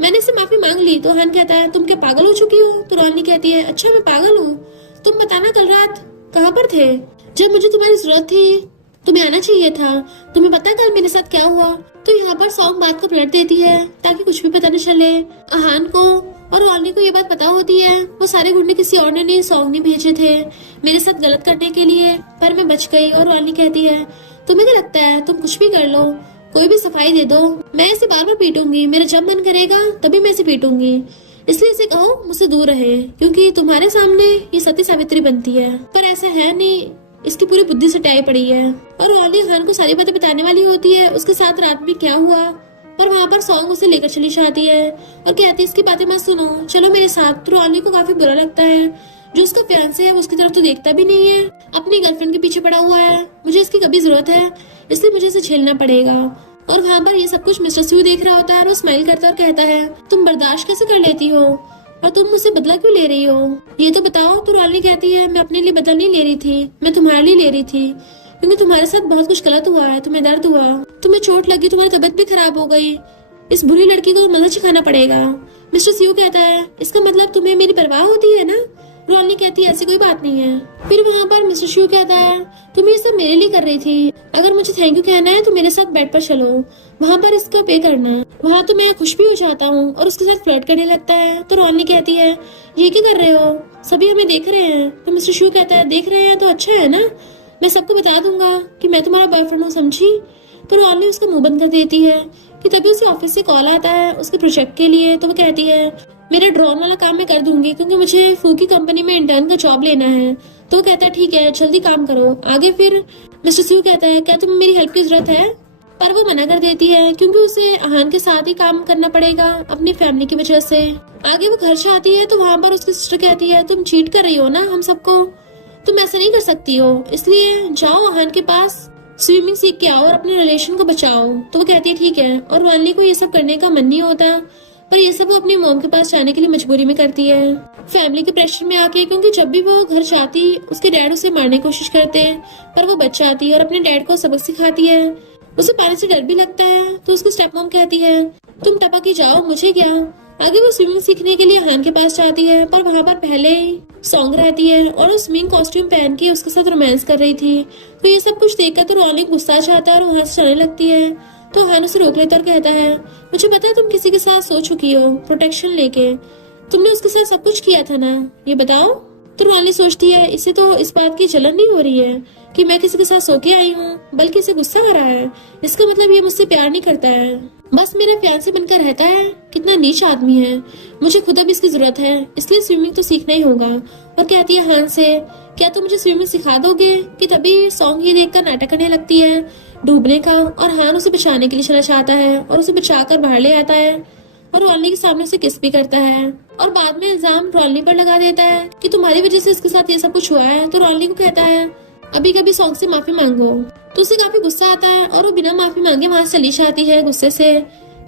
मैंने इससे माफी मांग ली। तो हान कहता है तुम क्या पागल हो चुकी हो। तो रोनली कहती है अच्छा मैं पागल हूँ, तुम बताना कल रात कहाँ पर थे जब मुझे तुम्हारी जरूरत थी, तुम्हें आना चाहिए था, तुम्हें पता है कल मेरे साथ क्या हुआ। तो यहाँ पर सॉन्ग बात को पलट देती है ताकि कुछ भी पता न चले अहान को। और रोनली को ये बात पता होती है वो सारे गुंडे किसी और ने नहीं, सॉन्ग नहीं भेजे थे मेरे साथ गलत करने के लिए, पर मैं बच गई। और रोनली कहती है तुम्हें क्या लगता है तुम कुछ भी कर लो, कोई भी सफाई दे दो, मैं इसे बार बार पीटूंगी, मेरा जब मन करेगा तभी मैं इसे पीटूंगी, इसलिए इसे कहो मुझसे दूर रहे क्योंकि तुम्हारे सामने ये सती सावित्री बनती है। पर ऐसा है नहीं, इसकी पूरी बुद्धि से टाई पड़ी है। और रोनली हान को सारी बातें बताने वाली होती है उसके साथ रात में क्या हुआ। और वहाँ पर सॉन्ग उसे लेकर चली जाती है और कहती है इसकी बातें मत सुनो, चलो मेरे साथ। तो रोनली को काफी बुरा लगता है, जो उसका फियांसे है वो उसकी तरफ तो देखता भी नहीं है, अपनी गर्लफ्रेंड के पीछे पड़ा हुआ है, मुझे इसकी कभी जरूरत है इसलिए मुझे इसे झेलना पड़ेगा। और वहाँ पर ये सब कुछ मिस्टर स्यू देख रहा होता है और वो स्माइल करता है और कहता है तुम बर्दाश्त कैसे कर लेती हो और तुम मुझसे बदला क्यों ले रही हो, ये तो बताओ। तो रोनली कहती है मैं अपने लिए बदला नहीं ले रही थी, मैं तुम्हारे लिए ले रही थी क्योंकि तुम्हारे साथ बहुत कुछ गलत हुआ है, तुम्हें दर्द हुआ, तुम्हें चोट लगी, तुम्हारी तबीयत भी खराब हो गई, इस बुरी लड़की को मजा सिखाना पड़ेगा। मिस्टर स्यू कहता है इसका मतलब तुम्हें मेरी परवाह होती है ना। रोनली कहती है ऐसी कोई बात नहीं है। फिर वहाँ पर मिस्टर स्यू कहता है तुम ये सब मेरे लिए कर रही थी, अगर मुझे थैंक यू कहना है तो मेरे साथ बेड पर चलो, वहाँ पर इसका पे करना, वहाँ तो मैं खुश भी हो जाता हूँ। और उसके साथ फ्लर्ट करने लगता है। तो रोनली कहती है ये क्या कर रहे हो, सभी हमें देख रहे हैं। तो मिस्टर स्यू कहता है देख रहे हैं तो अच्छा है ना, मैं सबको बता दूंगा कि मैं तुम्हारा बॉयफ्रेंड हूँ, समझी। तो रोनली उसका मुंह बंद कर देती है कि तभी उसे ऑफिस से कॉल आता है उसके प्रोजेक्ट के लिए। तो वो कहती है मेरा ड्रोन वाला काम मैं कर दूंगी क्योंकि मुझे फू की कंपनी में इंटर्न का जॉब लेना है। तो वो कहता है ठीक है जल्दी काम करो आगे। फिर मिस्टर स्यू कहता है क्या तुम्हें मेरी हेल्प की जरूरत है, पर वो मना कर देती है क्योंकि उसे अहान के साथ ही काम करना पड़ेगा अपनी फैमिली की वजह से। आगे वो घर से आती है तो वहाँ पर उसकी सिस्टर कहती है तुम चीट कर रही हो ना हम सबको, तुम ऐसा नहीं कर सकती हो, इसलिए जाओ अहान के पास स्विमिंग सीख के आओ और अपने रिलेशन को बचाओ। तो वो कहती है ठीक है। और रोनली को ये सब करने का मन नहीं होता, पर ये सब वो अपनी मॉम के पास जाने के लिए मजबूरी में करती है, फैमिली के प्रेशर में आके। क्योंकि जब भी वो घर जाती उसके डैड उसे मारने की कोशिश करते हैं, पर वो बच जाती है और अपने डैड को सबक सिखाती है। उसे पानी से डर भी लगता है तो उसकी स्टेप मॉम कहती है तुम टपक ही जाओ, मुझे क्या। आगे वो स्विमिंग सीखने के लिए हान के पास जाती है, पर वहाँ पर पहले ही सॉन्ग रहती है और वो स्विमिंग कॉस्ट्यूम पहन के उसके साथ रोमांस कर रही थी। तो ये सब कुछ देखकर तो रोनली गुस्सा आ जाता है और वहाँ से चलने लगती है। तो हान उसे रोक लेता और कहता है मुझे पता है तुम किसी के साथ सो चुकी हो प्रोटेक्शन लेके, तुमने उसके साथ सब कुछ किया था ना, ये बताओ। तो रोनली सोचती है इसे तो इस बात की जलन नहीं हो रही है कि मैं किसी के साथ सो के आई हूँ, बल्कि इसे गुस्सा आ रहा है, इसका मतलब ये मुझसे प्यार नहीं करता है, बस मेरा फियांसे बनकर रहता है। कितना नीच आदमी है, मुझे खुद अब इसकी जरूरत है, इसलिए स्विमिंग तो सीखना ही होगा। और कहती है हान से क्या तुम मुझे स्विमिंग सिखा दोगे, कि तभी सॉन्ग ये देखकर नाटक करने लगती है डूबने का। और हान उसे बचाने के लिए चला जाता है और उसे बचाकर बाहर ले आता है और रोनली के सामने उसे किस भी करता है और बाद में इल्जाम रोनली पर लगा देता है कि तुम्हारी वजह से इसके साथ ये सब कुछ हुआ है। तो रोनली को कहता है अभी कभी सॉन्ग से माफी मांगो। तो उसे काफी गुस्सा आता है और वो बिना माफी मांगे वहां से चली जाती है गुस्से से।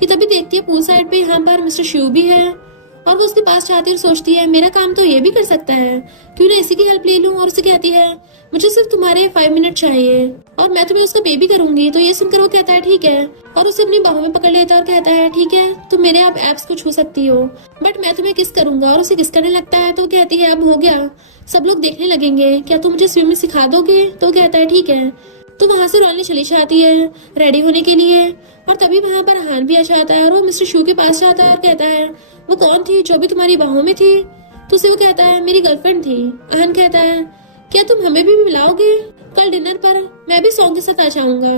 कि तभी देखती है पूल साइड पे यहाँ पर मिस्टर शिव भी है और वो उसके पास जाती है और सोचती है मेरा काम तो ये भी कर सकता है, क्यों ना इसी की हेल्प ले लूं। और उसे कहती है मुझे सिर्फ तुम्हारे 5 मिनट चाहिए और मैं तुम्हें उसका बेबी करूंगी। तो ये सुनकर वो कहता है ठीक है, और उसे अपनी बाहों में पकड़ लेता है और कहता है ठीक है, तुम मेरे आप एब्स को छू सकती हो, बट मैं तुम्हें किस करूंगा। और उसे किस करने लगता है तो कहती है अब हो गया, सब लोग देखने लगेंगे, क्या तुम मुझे स्विमिंग सिखा दोगे। तो कहता है ठीक है। तो वहां से रोनली चली जाती है रेडी होने के लिए, और तभी वहां पर हान भी आ जाता है और वो मिस्टर शू के पास जाता है और कहता है वो कौन थी जो भी तुम्हारी बाहों में थी। तो उसे वो कहता है मेरी गर्लफ्रेंड थी। अहन कहता है क्या तुम हमें भी मिलाओगे कल डिनर पर, मैं भी सॉन्ग के साथ आ जाऊंगा।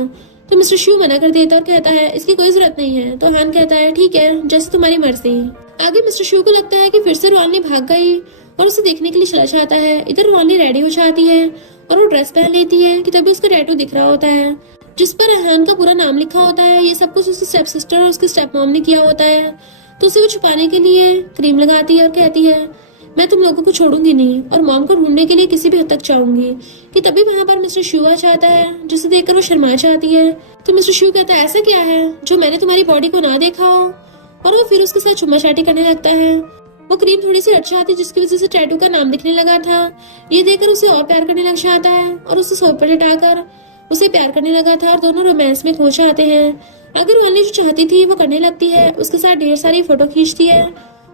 तो मिस्टर शू मना कर देता और कहता है इसकी कोई जरूरत नहीं है। तो हान कहता है ठीक है, जैसे तुम्हारी मर्जी। आगे मिस्टर शू को लगता है कि फिर से रोनली भाग गई और उसे देखने के लिए चला जाता है। इधर रोनली रेडी हो जाती है और वो ड्रेस पहन लेती है कि तभी उसका टैटू दिख रहा होता है जिस पर अहान का पूरा नाम लिखा होता है। ये सब कुछ उसकी स्टेप सिस्टर और उसकी स्टेप मॉम ने किया होता है। तो उसे वो छुपाने के लिए क्रीम लगाती है और कहती है मैं तुम लोगों को छोड़ूंगी नहीं और मॉम को ढूंढने के लिए किसी भी हद तक जाऊंगी। कि तभी वहां पर मिस्टर शू आ जाता है जिसे देखकर वो शर्मा जाती है। तो मिस्टर शू कहता है ऐसा क्या है जो मैंने तुम्हारी बॉडी को ना देखा हो, और वो फिर उसके साथ चुम्मा चाटी करने लगता है। वो क्रीम थोड़ी सी हट जाती जिसकी वजह से टैटू का नाम दिखने लगा था। ये देखकर उसे और प्यार करने लग जाता है और उसे सोफे पर लिटाकर उसे प्यार करने लगा था और दोनों रोमांस में खो जाते हैं। अगर रोनली जो चाहती थी वो करने लगती है, उसके साथ ढेर सारी फोटो खींचती है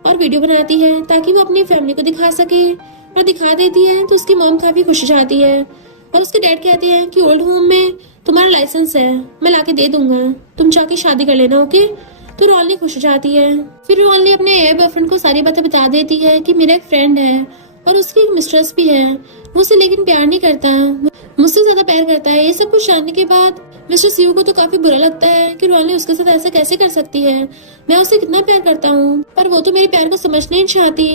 और वीडियो बनाती है ताकि वो अपनी फैमिली को दिखा सके, और दिखा देती है तो उसकी मॉम काफी खुश हो जाती है। और उसके डैड कहते हैं कि ओल्ड होम में तुम्हारा लाइसेंस है, मैं लाके दे दूंगा, तुम जाके शादी कर लेना, ओके। तो रोनली खुश हो जाती है। फिर रोनली अपने बॉयफ्रेंड को सारी बातें बता देती है कि मेरा एक फ्रेंड है और उसकी एक मिस्ट्रेस भी है, वो उसे लेकिन प्यार नहीं करता, मुझसे ज्यादा प्यार करता है। ये सब कुछ जानने के बाद मिस्टर सीयू को तो काफी बुरा लगता है कि रोनली उसके साथ ऐसा कैसे कर सकती है, मैं उसे कितना प्यार करता हूँ, पर वो तो मेरे प्यार को समझना नहीं चाहती।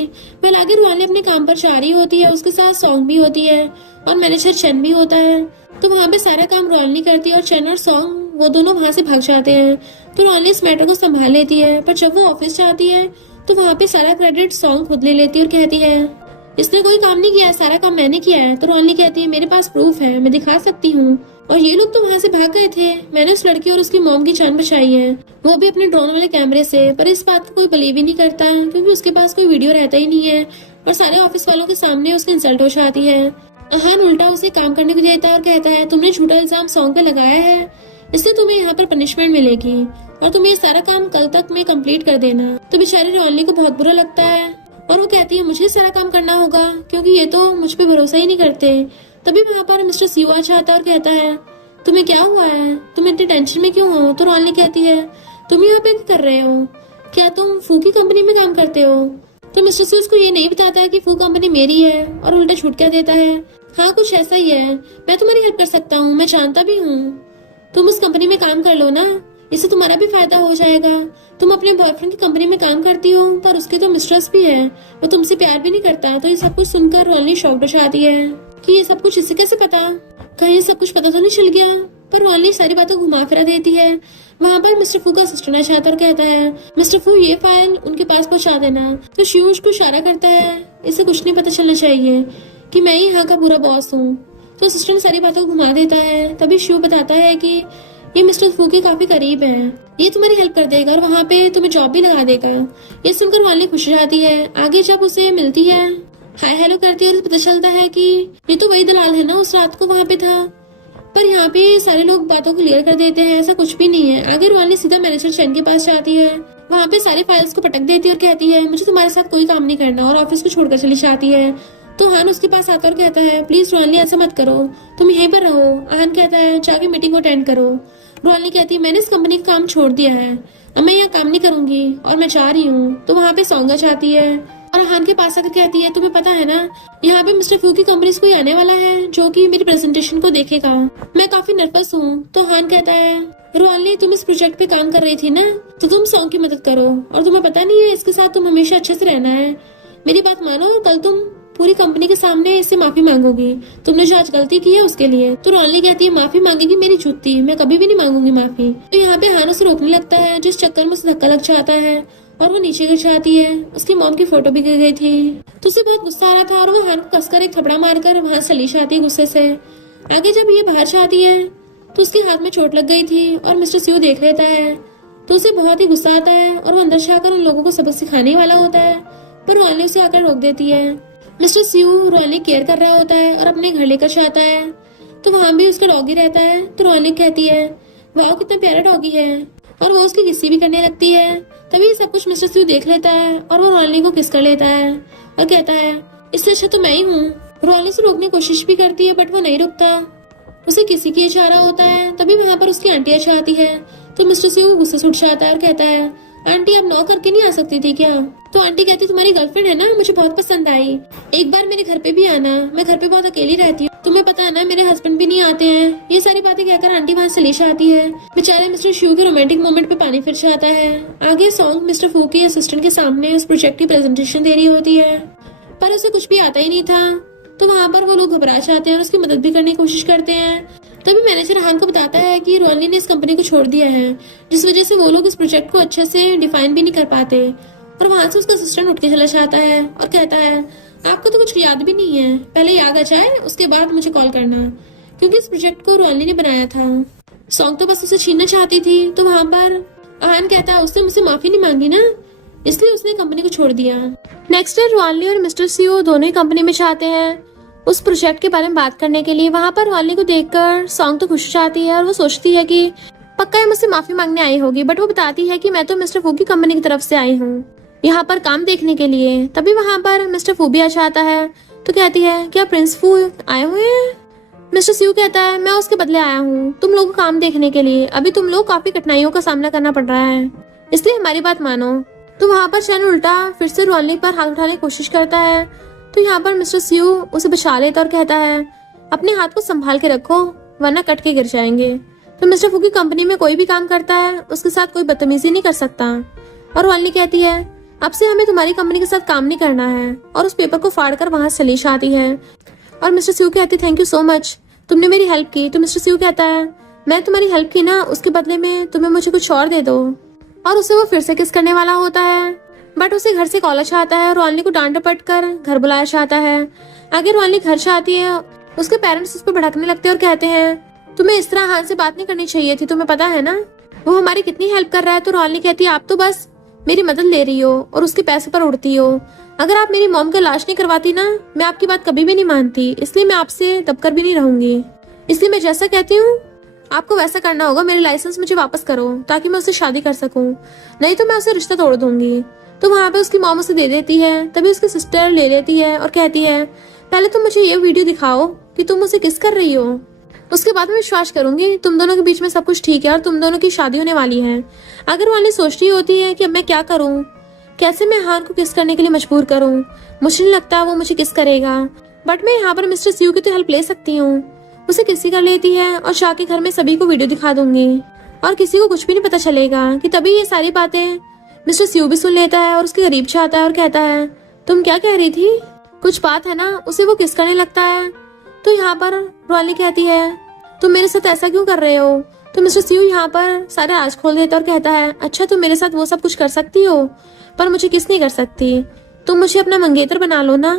वह आगे रोनली अपने काम पर जा रही होती है, उसके साथ सॉन्ग भी होती है और मैनेजर चैन भी होता है। तो वहाँ पे सारा काम रोनली करती है और चैन और सॉन्ग वो दोनों वहाँ से भाग जाते हैं। तो रोनली इस मैटर को संभाल लेती है, पर जब वो ऑफिस जाती है तो वहाँ पे सारा क्रेडिट सॉन्ग खुद ले लेती है और कहती है इसने कोई काम नहीं किया है, सारा काम मैंने किया है। तो रोनली कहती है मेरे पास प्रूफ है, मैं दिखा सकती हूँ, और ये लोग तो वहाँ से भाग गए थे, मैंने उस लड़की और उसकी मॉम की जान बचाई है, वो भी अपने ड्रोन वाले कैमरे से। पर इस बात को कोई बिलीव ही नहीं करता क्योंकि उसके पास कोई वीडियो रहता ही नहीं है और सारे ऑफिस वालों के सामने उसकी इंसल्ट हो जाती है। अहान उल्टा उसे काम करने को देता है और कहता है तुमने झूठा इल्जाम सॉन्ग पे लगाया है, इसलिए तुम्हें यहाँ पर पनिशमेंट मिलेगी और तुम्हें ये सारा काम कल तक में कंप्लीट कर देना। तो बेचारी रोनली को बहुत बुरा लगता है और वो कहती है मुझे सारा काम करना होगा क्योंकि ये तो मुझ पे भरोसा ही नहीं करते। तभी वहाँ पर मिस्टर सीयू आ जाता है और कहता है तुम्हें क्या हुआ है, तुम इतनी टेंशन में क्यों हो। तो रोनली कहती है तुम यहाँ पे क्या कर रहे हो, क्या तुम फू की कंपनी में काम करते हो। तो मिस्टर सीयू उसको ये नहीं बताता है कि फू कंपनी मेरी है और उल्टा छूट क्या देता है हाँ कुछ ऐसा ही है, मैं तुम्हारी हेल्प कर सकता हूँ, मैं जानता भी हूँ, तुम उस कंपनी में काम कर लो ना, इससे तुम्हारा भी फायदा हो जाएगा। तुम अपने बॉयफ्रेंड की कंपनी में काम करती हो पर उसकी तो मिस्ट्रेस भी है, वो तुमसे प्यार भी नहीं करता। तो ये सब कुछ सुनकर रोनली शॉक्ड हो जाती है कि ये सब कुछ इसे कैसे पता, कहीं ये सब कुछ पता तो नहीं चल गया। पर रोनली सारी बातें घुमा फिरा देती है। वहाँ पर मिस्टर फू का असिस्टेंट आ जाता और कहता है मिस्टर फू ये फाइल उनके पास पहुँचा देना। तो शिव उसको इशारा करता है इसे कुछ नहीं पता चलना चाहिए कि मैं ही यहाँ का पूरा बॉस हूँ। तो असिस्टेंट सारी बातों को घुमा देता है। तभी शिव बताता है कि ये मिस्टर फू के काफी करीब है, ये तुम्हारी हेल्प कर देगा और वहाँ पे तुम्हें जॉब भी लगा देगा। ये सुनकर रोनली खुश हो जाती है। आगे जब उसे मिलती है हाय हेलो करती है और पता चलता है कि ये तो वही दलाल है ना उस रात को वहाँ पे था, पर यहाँ पे सारे लोग बातों को क्लियर कर देते हैं ऐसा कुछ भी नहीं है। आगे रोनली सीधा मैनेजर चैन के पास जाती है, वहाँ पे सारे फाइल्स को पटक देती है और कहती है मुझे तुम्हारे साथ कोई काम नहीं करना और ऑफिस को छोड़कर चली जाती है। तो हान उसके पास आता और कहता है प्लीज रोनली ऐसा मत करो, तुम यहीं पर रहो। हान कहता है जाके मीटिंग को अटेंड करो। रोनली कहती है मैंने इस कंपनी का काम छोड़ दिया है, अब मैं यहाँ काम नहीं करूंगी और मैं जा रही हूँ। तो वहाँ पे सौंगा जाती है और हान के पास आकर कहती है तुम्हें पता है ना यहाँ पे मिस्टर फू की कंपनी से कोई आने वाला है जो कि मेरी प्रेजेंटेशन को देखेगा, मैं काफी नर्वस हूँ। तो हान कहता है रोनली तुम इस प्रोजेक्ट पे काम कर रही थी ना, तो तुम सॉन्ग की मदद करो और तुम्हें पता नहीं है इसके साथ तुम हमेशा अच्छे से रहना है, मेरी बात मानो, कल तुम पूरी कंपनी के सामने इससे माफी मांगोगी, तुमने जो आज गलती की है उसके लिए। तो रोनली कहती है माफी मांगेगी मेरी जूती, मैं कभी भी नहीं मांगूंगी माफी। तो यहाँ पे हान उसे रोकने लगता है जिस चक्कर में उसे धक्का लग जाता है और वो नीचे गिर जाती है। उसकी मॉम की फोटो भी गिर गई थी। तो उसे बहुत गुस्सा आ रहा था और वो हान को कसकर एक थपड़ा मारकर वहां चली जाती है गुस्से से। आगे जब ये बाहर जाती है तो उसके हाथ में चोट लग गई थी और मिस्टर सीयू देख लेता है तो उसे बहुत ही गुस्सा आता है और वो अंदर से आकर उन लोगों को सबक सिखाने वाला होता है। पर रोयली उसे आकर रोक देती है। मिस्टर स्यू रोयली केयर कर रहा होता है और अपने घर लेकर जाता है, तो वहाँ भी उसका डॉगी रहता है। तो रोयली कहती है वाह कितना प्यारा डॉगी है, और वो उसकी किस्सी भी करने लगती है। तभी ये सब कुछ मिस्टर स्यू देख लेता है और वो रोयली को किस कर लेता है और कहता है इससे अच्छा तो मैं ही हूँ। रोयली से रोकने की कोशिश भी करती है बट वो नहीं रुकता, उसे किसी की इशारा होता है। तभी वहाँ पर उसकी आंटी अच्छा आती है, तो मिस्टर स्यू गुस्से से उठ जाता है और कहता है आंटी आप नॉक करके नहीं आ सकती थी क्या? तो आंटी कहती तुम्हारी गर्लफ्रेंड है ना, मुझे बहुत पसंद आई, एक बार मेरे घर पे भी आना, मैं घर पे बहुत अकेली रहती हूँ, तुम्हें पता है ना मेरे हस्बैंड भी नहीं आते हैं। ये सारी बातें कहकर आंटी वहाँ से ले आती है। बेचारे मिस्टर स्यू के रोमांटिक मोमेंट पे पानी फिर जाता है। आगे सॉन्ग मिस्टर फू के असिस्टेंट के सामने उस प्रोजेक्ट की प्रेजेंटेशन दे रही होती है, पर उसे कुछ भी आता ही नहीं था। तो वहाँ पर वो लोग घबरा जाते हैं और उसकी मदद भी करने की कोशिश करते हैं। तभी मैनेजर हान को बताता है कि रोयली ने इस कंपनी को छोड़ दिया है, जिस वजह से वो लोग इस प्रोजेक्ट को अच्छे से डिफाइन भी नहीं कर पाते। और वहां से उसका असिस्टेंट उठ के चला जाता है और कहता है आपको तो कुछ याद भी नहीं है, पहले याद आ जाए उसके बाद मुझे कॉल करना, क्योंकि इस प्रोजेक्ट को रोयली ने बनाया था। सॉन्ग तो बस उसे छीनना चाहती थी। तो वहां पर हान कहता है उसने मुझसे माफी नहीं मांगी ना, इसलिए उसने कंपनी को छोड़ दिया। नेक्स्ट डे रोयली और मिस्टर सीओ दोनों ही कंपनी में जाते हैं उस प्रोजेक्ट के बारे में बात करने के लिए। वहाँ पर रोयली को देखकर सॉन्ग तो खुश हो जाती है और वो सोचती है कि पक्का ये मुझसे माफी मांगने आई होगी, बट वो बताती है कि मैं तो मिस्टर फू की कंपनी की तरफ से आई हूँ यहाँ पर काम देखने के लिए। तभी वहाँ पर मिस्टर फू भी आ जाता है, तो कहती है क्या प्रिंस फू आए हुए हैं? मिस्टर स्यू कहता है मैं उसके बदले आया हूँ तुम लोगों को काम देखने के लिए, अभी तुम लोग काफी कठिनाइयों का सामना करना पड़ रहा है, इसलिए हमारी बात मानो। तो वहाँ पर चैन उल्टा फिर से रोयली पर हाथ उठाने की कोशिश करता है, तो यहाँ पर मिस्टर स्यू उसे बचा लेता और कहता है अपने हाथ को संभाल के रखो वरना कट के गिर जाएंगे। तो मिस्टर फू की कंपनी में कोई भी काम करता है उसके साथ कोई बदतमीजी नहीं कर सकता। और रोयली कहती है अब से हमें तुम्हारी कंपनी के साथ काम नहीं करना है, और उस पेपर को फाड़ कर वहां से चली जाती है। और मिस्टर स्यू कहती थैंक यू सो मच, तुमने मेरी हेल्प की। तो मिस्टर स्यू कहता है मैं तुम्हारी हेल्प की ना, उसके बदले में तुम्हें मुझे कुछ और दे दो। और उसे वो फिर से किस करने वाला होता है, बट उसे घर से कॉल आता है और रोयली को डांट डपट कर घर बुलाया जाता है। आगे रोयली घर से आती है, उसके पेरेंट्स उस पर भड़कने लगते हैं और कहते हैं तुम्हें इस तरह हान से बात नहीं करनी चाहिए थी, तुम्हें पता है ना वो हमारी कितनी हेल्प कर रहा है। तो रोयली कहती है आप तो बस मेरी मदद ले रही हो और उसके पैसे पर उड़ती हो, अगर आप मेरी मॉम का इलाज नहीं करवाती ना मैं आपकी बात कभी भी नहीं मानती, इसलिए मैं आपसे दबकर भी नहीं रहूंगी, इसलिए मैं जैसा कहती हूँ आपको वैसा करना होगा, मेरे लाइसेंस मुझे वापस करो ताकि मैं उससे शादी कर सकूं, नहीं तो मैं उससे रिश्ता तोड़ दूंगी। तो वहाँ पे उसकी मॉम उसे दे देती है। तभी उसकी सिस्टर ले लेती है और कहती है पहले तुम मुझे ये वीडियो दिखाओ कि तुम उसे किस कर रही हो, उसके बाद मैं विश्वास करूंगी तुम दोनों के बीच में सब कुछ ठीक है और तुम दोनों की शादी होने वाली है। अगर वाली सोच रही होती है कि अब मैं क्या करूं, कैसे मैं हान को किस करने के लिए मजबूर करूं, मुझे नहीं लगता वो मुझे किस करेगा, बट मैं यहाँ पर मिस्टर स्यू की तो हेल्प ले सकती हूँ। उसे किसी कर लेती है और जाके घर में सभी को वीडियो दिखा दूंगी और किसी को कुछ भी नहीं पता चलेगा। कि तभी ये सारी बातें मिस्टर स्यू भी सुन लेता है और उसके करीब जाता है और कहता है तुम क्या कह रही थी, कुछ बात है ना। उसे वो किस करने लगता है। तो यहाँ पर रोयली कहती है तुम मेरे साथ ऐसा क्यों कर रहे हो। तो मिस्टर स्यू यहाँ पर सारे राज खोल देता और कहता है अच्छा तुम मेरे साथ वो सब कुछ कर सकती हो पर मुझे किस नहीं कर सकती, तुम मुझे अपना मंगेतर बना लो ना,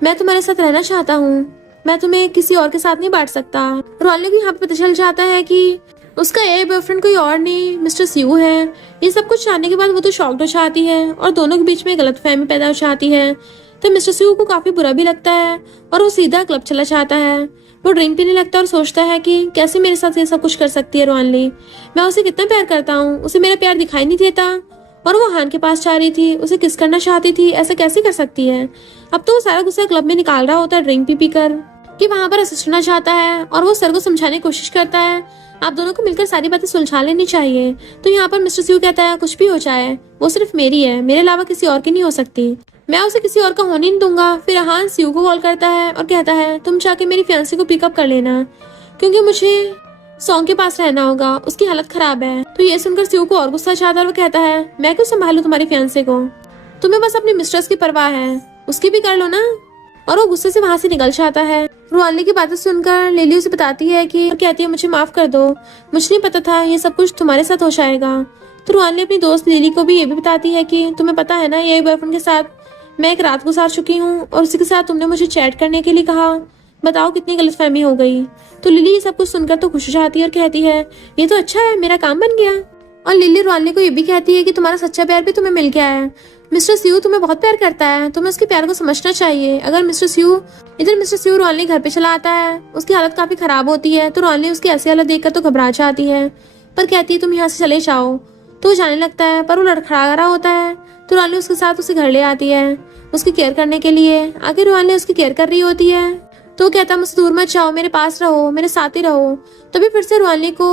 मैं तुम्हारे साथ रहना चाहता हूँ, मैं तुम्हें किसी और के साथ नहीं बांट सकता। रोयली को यहाँ पे पता चल जाता है कि उसका ये बॉयफ्रेंड कोई और नहीं मिस्टर स्यू है। ये सब कुछ जानने के बाद वो तो शॉक्ड हो जाती है और दोनों के बीच में गलतफहमी पैदा हो जाती है। तो मिस्टर स्यू को काफी बुरा भी लगता है और वो सीधा क्लब चला जाता है। वो ड्रिंक पीने लगता है और सोचता है कि कैसे मेरे साथ ये सब कुछ कर सकती है रोयली, मैं उसे कितना प्यार करता हूँ, उसे मेरा प्यार दिखाई नहीं देता और वो हान के पास जा रही थी, उसे किस करना चाहती थी, ऐसा कैसे कर सकती है। अब तो वो सारा गुस्सा क्लब में निकाल रहा होता है ड्रिंक पी कर कि वहां पर असिस्टेंट जाता है और वो सर को समझाने की कोशिश करता है आप दोनों को मिलकर सारी बातें सुलझा लेनी चाहिए। तो यहाँ पर मिस्टर स्यू कहता है कुछ भी हो जाए वो सिर्फ मेरी है, मेरे अलावा किसी और की नहीं हो सकती, मैं उसे किसी और का होने नहीं दूंगा। फिर हान स्यू को कॉल करता है और कहता है तुम जाके मेरी फियांसी को पिकअप कर लेना क्योंकि मुझे सॉन्ग के पास रहना होगा, उसकी हालत खराब है। तो ये सुनकर स्यू को और गुस्सा आता है और वो कहता है मैं क्यों संभालू तुम्हारी फियांसे को, तुम्हें बस अपनी मिस्ट्रेस की परवाह है, उसकी भी कर लो ना। और वो गुस्से से वहां से निकल जाता है। रोयली की बातें सुनकर लिली उसे बताती है कि कहती है मुझे माफ कर दो, मुझे नहीं पता था ये सब कुछ तुम्हारे साथ हो जाएगा। तो रोयली अपनी दोस्त लिली को भी ये भी बताती है कि तुम्हें पता है ना ये बॉयफ्रेंड के साथ मैं एक रात गुजार चुकी हूँ और उसी के साथ तुमने मुझे चैट करने के लिए कहा, बताओ कितनी गलतफहमी हो गई। तो लिली ये सब कुछ सुनकर तो खुश हो जाती है और कहती है ये तो अच्छा है, मेरा काम बन गया। और लिली रोहानी को ये भी कहती है कि तुम्हारा सच्चा प्यार भी तुम्हें मिल गया है। मिस्टर स्यू तुम्हें बहुत प्यार करता है, तुम्हें उसके प्यार को समझना चाहिए। अगर मिस्टर स्यू रोहानी घर पे चला आता है, उसकी हालत काफी खराब होती है, तो रोहानी उसकी ऐसी हालत देखकर तो घबरा जाती है, पर कहती है तुम यहाँ से चले जाओ। तो वो जाने लगता है, पर वो लड़खड़ा रहा होता है, तो रोहानी उसके साथ उसे घर ले आती है उसकी केयर करने के लिए। आगे रोहानी उसकी केयर कर रही होती है, तो वो कहता है मुझसे दूर मत जाओ, मेरे पास रहो, मेरे साथ ही रहो। तभी फिर से रोहानी को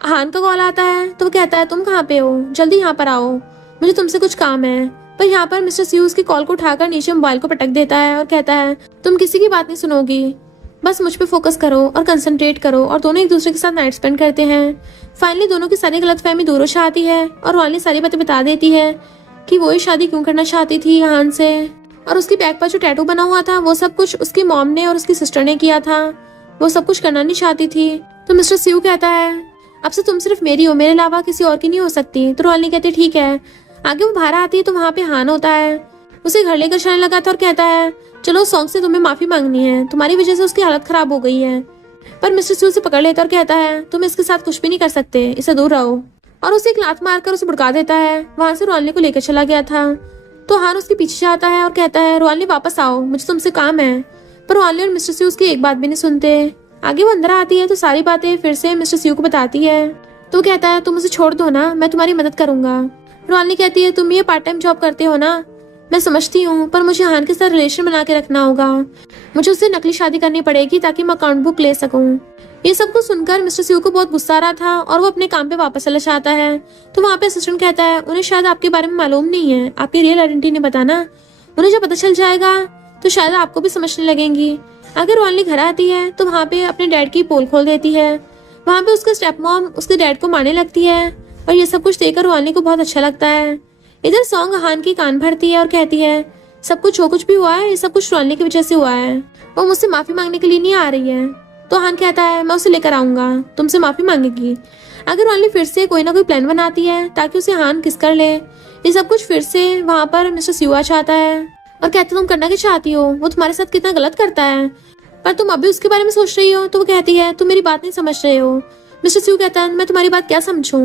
हान का कॉल आता है, तो वो कहता है तुम कहाँ पे हो, जल्दी यहाँ पर आओ, मुझे तुमसे कुछ काम है। पर यहाँ पर मिस्टर स्यू उसकी कॉल को उठाकर नीचे मोबाइल को पटक देता है और कहता है तुम किसी की बात नहीं सुनोगी, बस मुझ पे फोकस करो और कंसंट्रेट करो। और दोनों एक दूसरे के साथ नाइट स्पेंड करते हैं। फाइनली दोनों की सारी गलतफहमी दूर हो जाती है और रोहानी सारी बातें बता देती है कि वो ही शादी क्यों करना चाहती थी हान से, और उसकी बैक पर जो टैटू बना हुआ था वो सब कुछ उसकी मॉम ने और उसकी सिस्टर ने किया था, वो सब कुछ करना नहीं चाहती थी। तो मिस्टर स्यू कहता है अब से तुम सिर्फ मेरी हो, मेरे अलावा किसी और की नहीं हो सकती। तो रोहानी कहती है ठीक है। आगे वो बाहर आती है तो वहाँ पे हान होता है, उसे घर लेकर जाने लगा था और कहता है चलो सॉन्ग से तुम्हें माफी मांगनी है, तुम्हारी वजह से उसकी हालत खराब हो गई है। पर मिस्टर स्यू उसे पकड़ लेता और कहता है तुम इसके साथ कुछ भी नहीं कर सकते, इससे दूर रहो, और उसे एक लात मारकर उसे भड़का देता है। वहां से रोहानी को लेकर चला गया था, तो हान उसके पीछे जाता है और कहता है रोहानी वापस आओ, मुझे तुमसे काम है। पर रोहानी और मिस्टर स्यू उसकी एक बात भी नहीं सुनते। आगे वो अंदर आती है तो सारी बातें फिर से मिस्टर स्यू को बताती है, तो कहता है तुम उसे छोड़ दो ना, मैं तुम्हारी मदद करूंगा। रोहानी कहती है तुम ये पार्ट टाइम जॉब करते हो ना, मैं समझती हूँ, पर मुझे हान के साथ रिलेशन बना के रखना होगा, मुझे उससे नकली शादी करनी पड़ेगी ताकि मैं अकाउंट बुक ले सकूँ। ये सब कुछ सुनकर मिस्टर स्यू को बहुत गुस्सा आ रहा था और वो अपने काम पे वापस चला जाता है। तो वहाँ पे असिस्टेंट कहता है उन्हें शायद आपके बारे में मालूम नहीं है, आपकी रियल आइडेंटिटी नहीं बताना, उन्हें जब पता चल जाएगा तो शायद आपको भी समझने लगेंगी। अगर रोहानी घर आती है तो वहाँ पे अपने डैड की पोल खोल देती है, वहाँ पे उसके स्टेप मॉम उसके डैड को मारने लगती है, और ये सब कुछ देखकर रोहानी को बहुत अच्छा लगता है। इधर सॉन्ग हान की कान भरती है और कहती है सब कुछ जो कुछ भी हुआ है ये सब कुछ रोहानी की वजह से हुआ है, वो मुझसे माफी मांगने के लिए नहीं आ रही है। तो हान कहता है मैं उसे लेकर आऊंगा, तुमसे माफी मांगेगी। अगर रोहानी फिर से कोई ना कोई प्लान बनाती है ताकि उसे हान किस कर ले, ये सब कुछ फिर से वहाँ पर मिस्टर स्यू आ चाहता है और कहते तुम करना क्या चाहती हो, वो तुम्हारे साथ कितना गलत करता है, पर तुम अभी उसके बारे में सोच रही हो। तो वो कहती है तुम मेरी बात नहीं समझ रहे हो। मिस्टर स्यू कहता है मैं तुम्हारी बात क्या समझूं,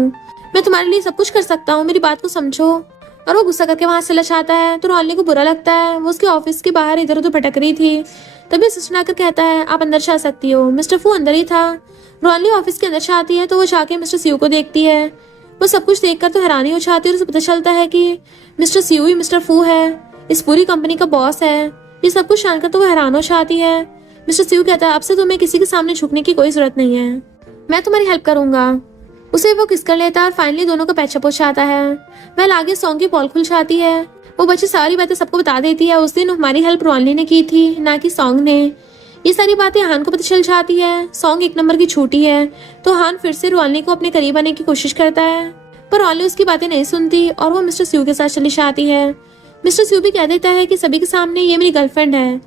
मैं तुम्हारे लिए सब कुछ कर सकता हूँ, मेरी बात को समझो। और वो गुस्सा करके वहां से चला जाता है। तो रोहानी को बुरा लगता है, वो उसके ऑफिस के बाहर इधर उधर भटक रही थी। तभी असिस्टेंट आकर कहता है आप अंदर जा सकती हो। मिस्टर फू अंदर ही था। रोहानी ऑफिस के अंदर जाती है तो वो जाके मिस्टर स्यू को देखती है। वो सब कुछ देखकर तो हैरानी हो जाती है और उसे पता चलता है कि मिस्टर स्यू ही मिस्टर फू है, इस पूरी कंपनी का बॉस है। ये सब कुछ जानकर तो वो हैरान हो जाती है। मिस्टर स्यू कहता है अब से तुम्हें किसी के सामने झुकने की कोई जरूरत नहीं है, मैं तुम्हारी हेल्प करूंगा। उसे वो किस कर लेता है और फाइनली दोनों का पैचअप हो जाता है। वह आगे सॉन्ग की पॉल खुल जाती है, वो बच्ची सारी बातें सबको बता देती है। उस दिन हमारी हेल्प रोहानी ने की थी, ना कि सॉन्ग ने। ये सारी बातें हान को पता चल जाती है। सॉन्ग एक नंबर की छूटी है, तो हान फिर से रोहानी को अपने करीब आने की कोशिश करता है, पर रोहानी उसकी बातें नहीं सुनती और वो मिस्टर स्यू के साथ चली जाती है। मिस्टर स्यू भी कह देता है कि सभी के सामने ये मेरी गर्लफ्रेंड है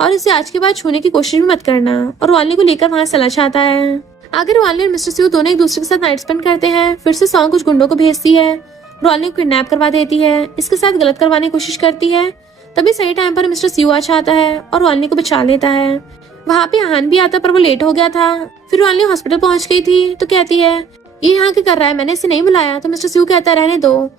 और इसे आज के बाद छूने की कोशिश भी मत करना, और रोहानी को लेकर वहां चला जाता है। आगे रोहानी और मिस्टर स्यू दोनों एक दूसरे के साथ नाइट स्पेंड करते हैं। फिर से सॉन्ग कुछ गुंडों को भेजती है, रोहानी को किडनैप करवा देती है, इसके साथ गलत करवाने की कोशिश करती है। तभी सही टाइम पर मिस्टर स्यू आ जाता है और रोहानी को बचा लेता है। वहाँ पे हान भी आता पर वो लेट हो गया था। फिर रोहानी हॉस्पिटल पहुंच गई थी तो कहती है ये यहाँ क्या कर रहा है, मैंने इसे नहीं बुलाया। तो मिस्टर स्यू कहता है रहने दो,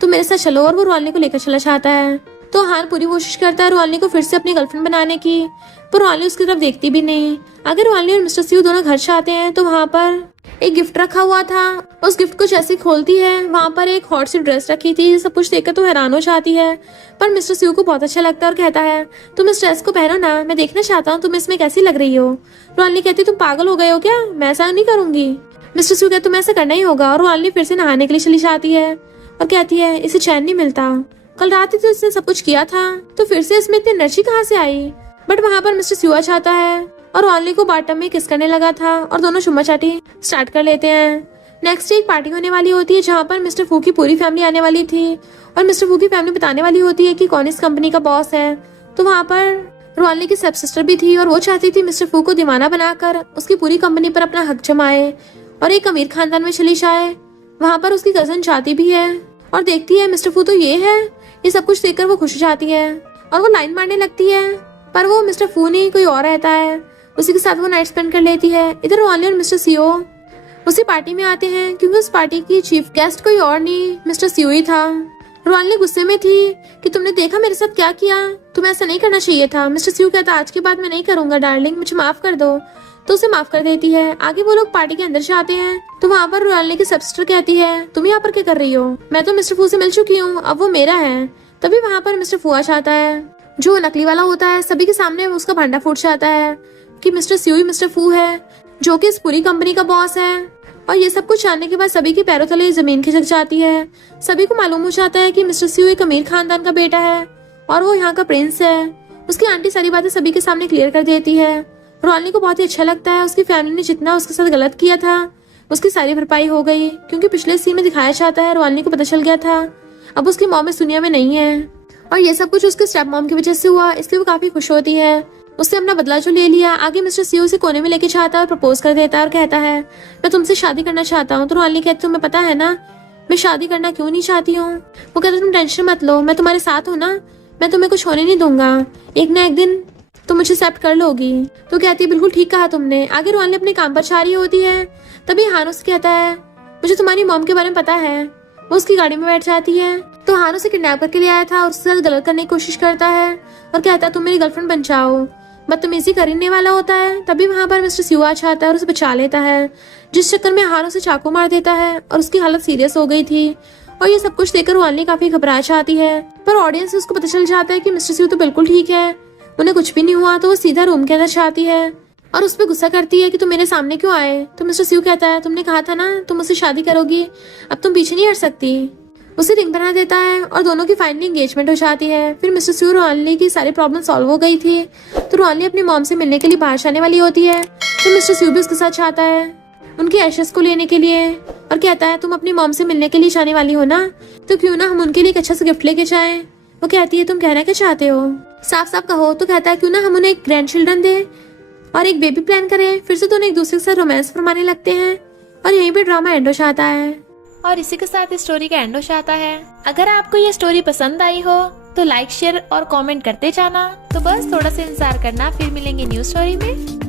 तुम मेरे साथ चलो, और वो रोहानी को लेकर चला जाता है। तो हान पूरी कोशिश करता है रोहानी को फिर से अपनी गर्लफ्रेंड बनाने की, पर रोहानी उसकी तरफ देखती भी नहीं। अगर रोहानी और मिस्टर स्यू दोनों घर जाते हैं तो वहाँ पर एक गिफ्ट रखा हुआ था। उस गिफ्ट को जैसे खोलती है वहाँ पर एक हॉट सी ड्रेस रखी थी। सब कुछ देखकर तो हैरान हो जाती है, पर मिस्टर स्यू को बहुत अच्छा लगता है और कहता है तुम इस ड्रेस को पहनो ना, मैं देखना चाहता हूँ तुम इसमें कैसी लग रही हो। रोहानी कहती तुम पागल हो गए हो क्या, मैं ऐसा नहीं करूंगी। मिस्टर स्यू कहते तुम्हें ऐसा करना ही होगा, और रोहानी फिर से नहाने के लिए चली जाती है और कहती है इसे चैन नहीं मिलता, कल रात ही तो इसने सब कुछ किया था, तो फिर से इसमें इतनी एनर्जी कहाँ से आई। बट वहाँ पर मिस्टर स्यू आ जाता है और रोहानी को बाटम में किस करने लगा था और दोनों चुम्मा चाटी स्टार्ट कर लेते हैं। नेक्स्ट डे एक पार्टी होने वाली होती है जहाँ पर मिस्टर फू की पूरी फैमिली आने वाली थी, और मिस्टर फू की फैमिली बताने वाली होती है कि कौन इस कंपनी का बॉस है। तो वहाँ पर रोहानी की सब सिस्टर भी थी और वो चाहती थी मिस्टर फू को दीवाना बनाकर उसकी पूरी कंपनी पर अपना हक जमाए और एक अमीर खानदान में चली जाए। वहाँ पर उसकी कजन जाती भी है और देखती है मिस्टर फू तो ये है। ये सब कुछ देखकर वो खुश हो जाती है और वो लाइन मारने लगती है, पर वो मिस्टर फू नहीं कोई और रहता है, उसी के साथ वो नाइट स्पेंड कर लेती है। इधर रोहानी और मिस्टर स्यू उसी पार्टी में आते हैं क्योंकि उस पार्टी की चीफ गेस्ट कोई और नहीं मिस्टर स्यूई था। रुआनली गुस्से में थी कि तुमने देखा मेरे साथ क्या किया, तुम्हें ऐसा नहीं करना चाहिए था। मिस्टर स्यू कहता आज के बाद मैं नहीं करूंगा डार्लिंग, मुझे माफ कर दो। तो उसे माफ कर देती है। आगे वो लोग पार्टी के अंदर से आते हैं तो वहाँ पर रुआनली की सब सिस्टर कहती है तुम यहाँ पर क्या कर रही हो, मैं तो मिस्टर फू से मिल चुकी हूँ, अब वो मेरा है। तभी वहाँ पर मिस्टर फुआ आता है जो नकली वाला होता है। सभी के सामने उसका भांडा फूट जाता है कि मिस्टर स्यू मिस्टर फू है जो कि इस पूरी कंपनी का बॉस है। और ये सब कुछ जानने के बाद सभी के पैरों तले जमीन खिसक जाती है। सभी को मालूम हो जाता है कि मिस्टर स्यू एक अमीर खानदान का बेटा है और वो यहाँ का प्रिंस है। उसकी आंटी सारी बातें सभी के सामने क्लियर कर देती है। रुआनली को बहुत ही अच्छा लगता है, उसकी फैमिली ने जितना उसके साथ गलत किया था उसकी सारी भरपाई हो गई, क्योंकि पिछले सीन में दिखाया जाता है रुआनली को पता चल गया था अब उसकी मॉम इस दुनिया में नहीं है और ये सब कुछ उसके स्टेप मॉम की वजह से हुआ, इसलिए वो काफी खुश होती है। उसने अपना बदला जो ले लिया। आगे मिस्टर सीओ उसे कोने में लेके जाता है और प्रपोज कर देता है और कहता है मैं तुमसे शादी करना चाहता हूँ। तो रुआनली कहती तुम्हें पता है ना मैं शादी करना क्यों नहीं चाहती हूँ। वो कहता तुम टेंशन मत लो, मैं तुम्हारे साथ हूँ ना, मैं तुम्हें कुछ होने नहीं दूंगा, एक ना एक दिन तुम मुझे एक्सेप्ट कर लोगी। तो कहती है बिल्कुल ठीक कहा तुमने। आगे रुआनली अपने काम पर जा रही होती है तभी हानुस कहता है मुझे तुम्हारी मॉम के बारे में पता है। वो उसकी गाड़ी में बैठ जाती है तो हान उसे किडनैप करके ले आया था और उसके साथ गलत करने की कोशिश करता है और कहता है तुम मेरी गर्लफ्रेंड बन जाओ। बदतमीजी करने वाला होता है तभी वहाँ पर मिस्टर स्यू आ जाता है और उसे बचा लेता है, जिस चक्कर में हान उसे चाकू मार देता है और उसकी हालत सीरियस हो गई थी। और ये सब कुछ देखकर रुआनली काफी घबरा जाती है, पर ऑडियंस से उसको पता चल जाता है कि मिस्टर स्यू तो बिल्कुल ठीक है, उन्हें कुछ भी नहीं हुआ। तो वो सीधा रूम के अंदर जाती है और उस पर गुस्सा करती है कि तुम मेरे सामने क्यों आए। तो मिस्टर स्यू कहता है तुमने कहा था ना तुम मुझसे शादी करोगी, अब तुम पीछे नहीं हट सकती। उसे रिंग बना देता है और दोनों की फाइनली एंगेजमेंट हो जाती है। फिर मिस्टर स्यू रुआनली की सारी प्रॉब्लम सॉल्व हो गई थी तो रुआनली अपनी मॉम से मिलने के लिए बाहर जाने वाली होती है। तो मिस्टर स्यू भी उसके साथ जाता है उनकी एशेस को लेने के लिए और कहता है तुम अपनी मॉम से मिलने के लिए जाने वाली हो ना, तो क्यों ना हम उनके लिए एक अच्छा सा गिफ्ट लेके जाएं। वो कहती है तुम कहना क्या चाहते हो, साफ साफ कहो। तो कहता है क्यों ना हम उन्हें एक ग्रैंड चिल्ड्रन दे और एक बेबी प्लान करें। फिर से दोनों एक दूसरे के साथ रोमांस फरमाने लगते हैं और यहीं पे ड्रामा एंड हो जाता है। और इसी के साथ इस स्टोरी का एंड हो जाता है। अगर आपको ये स्टोरी पसंद आई हो तो लाइक शेयर और कमेंट करते जाना। तो बस थोड़ा सा इंतजार करना, फिर मिलेंगे न्यू स्टोरी में।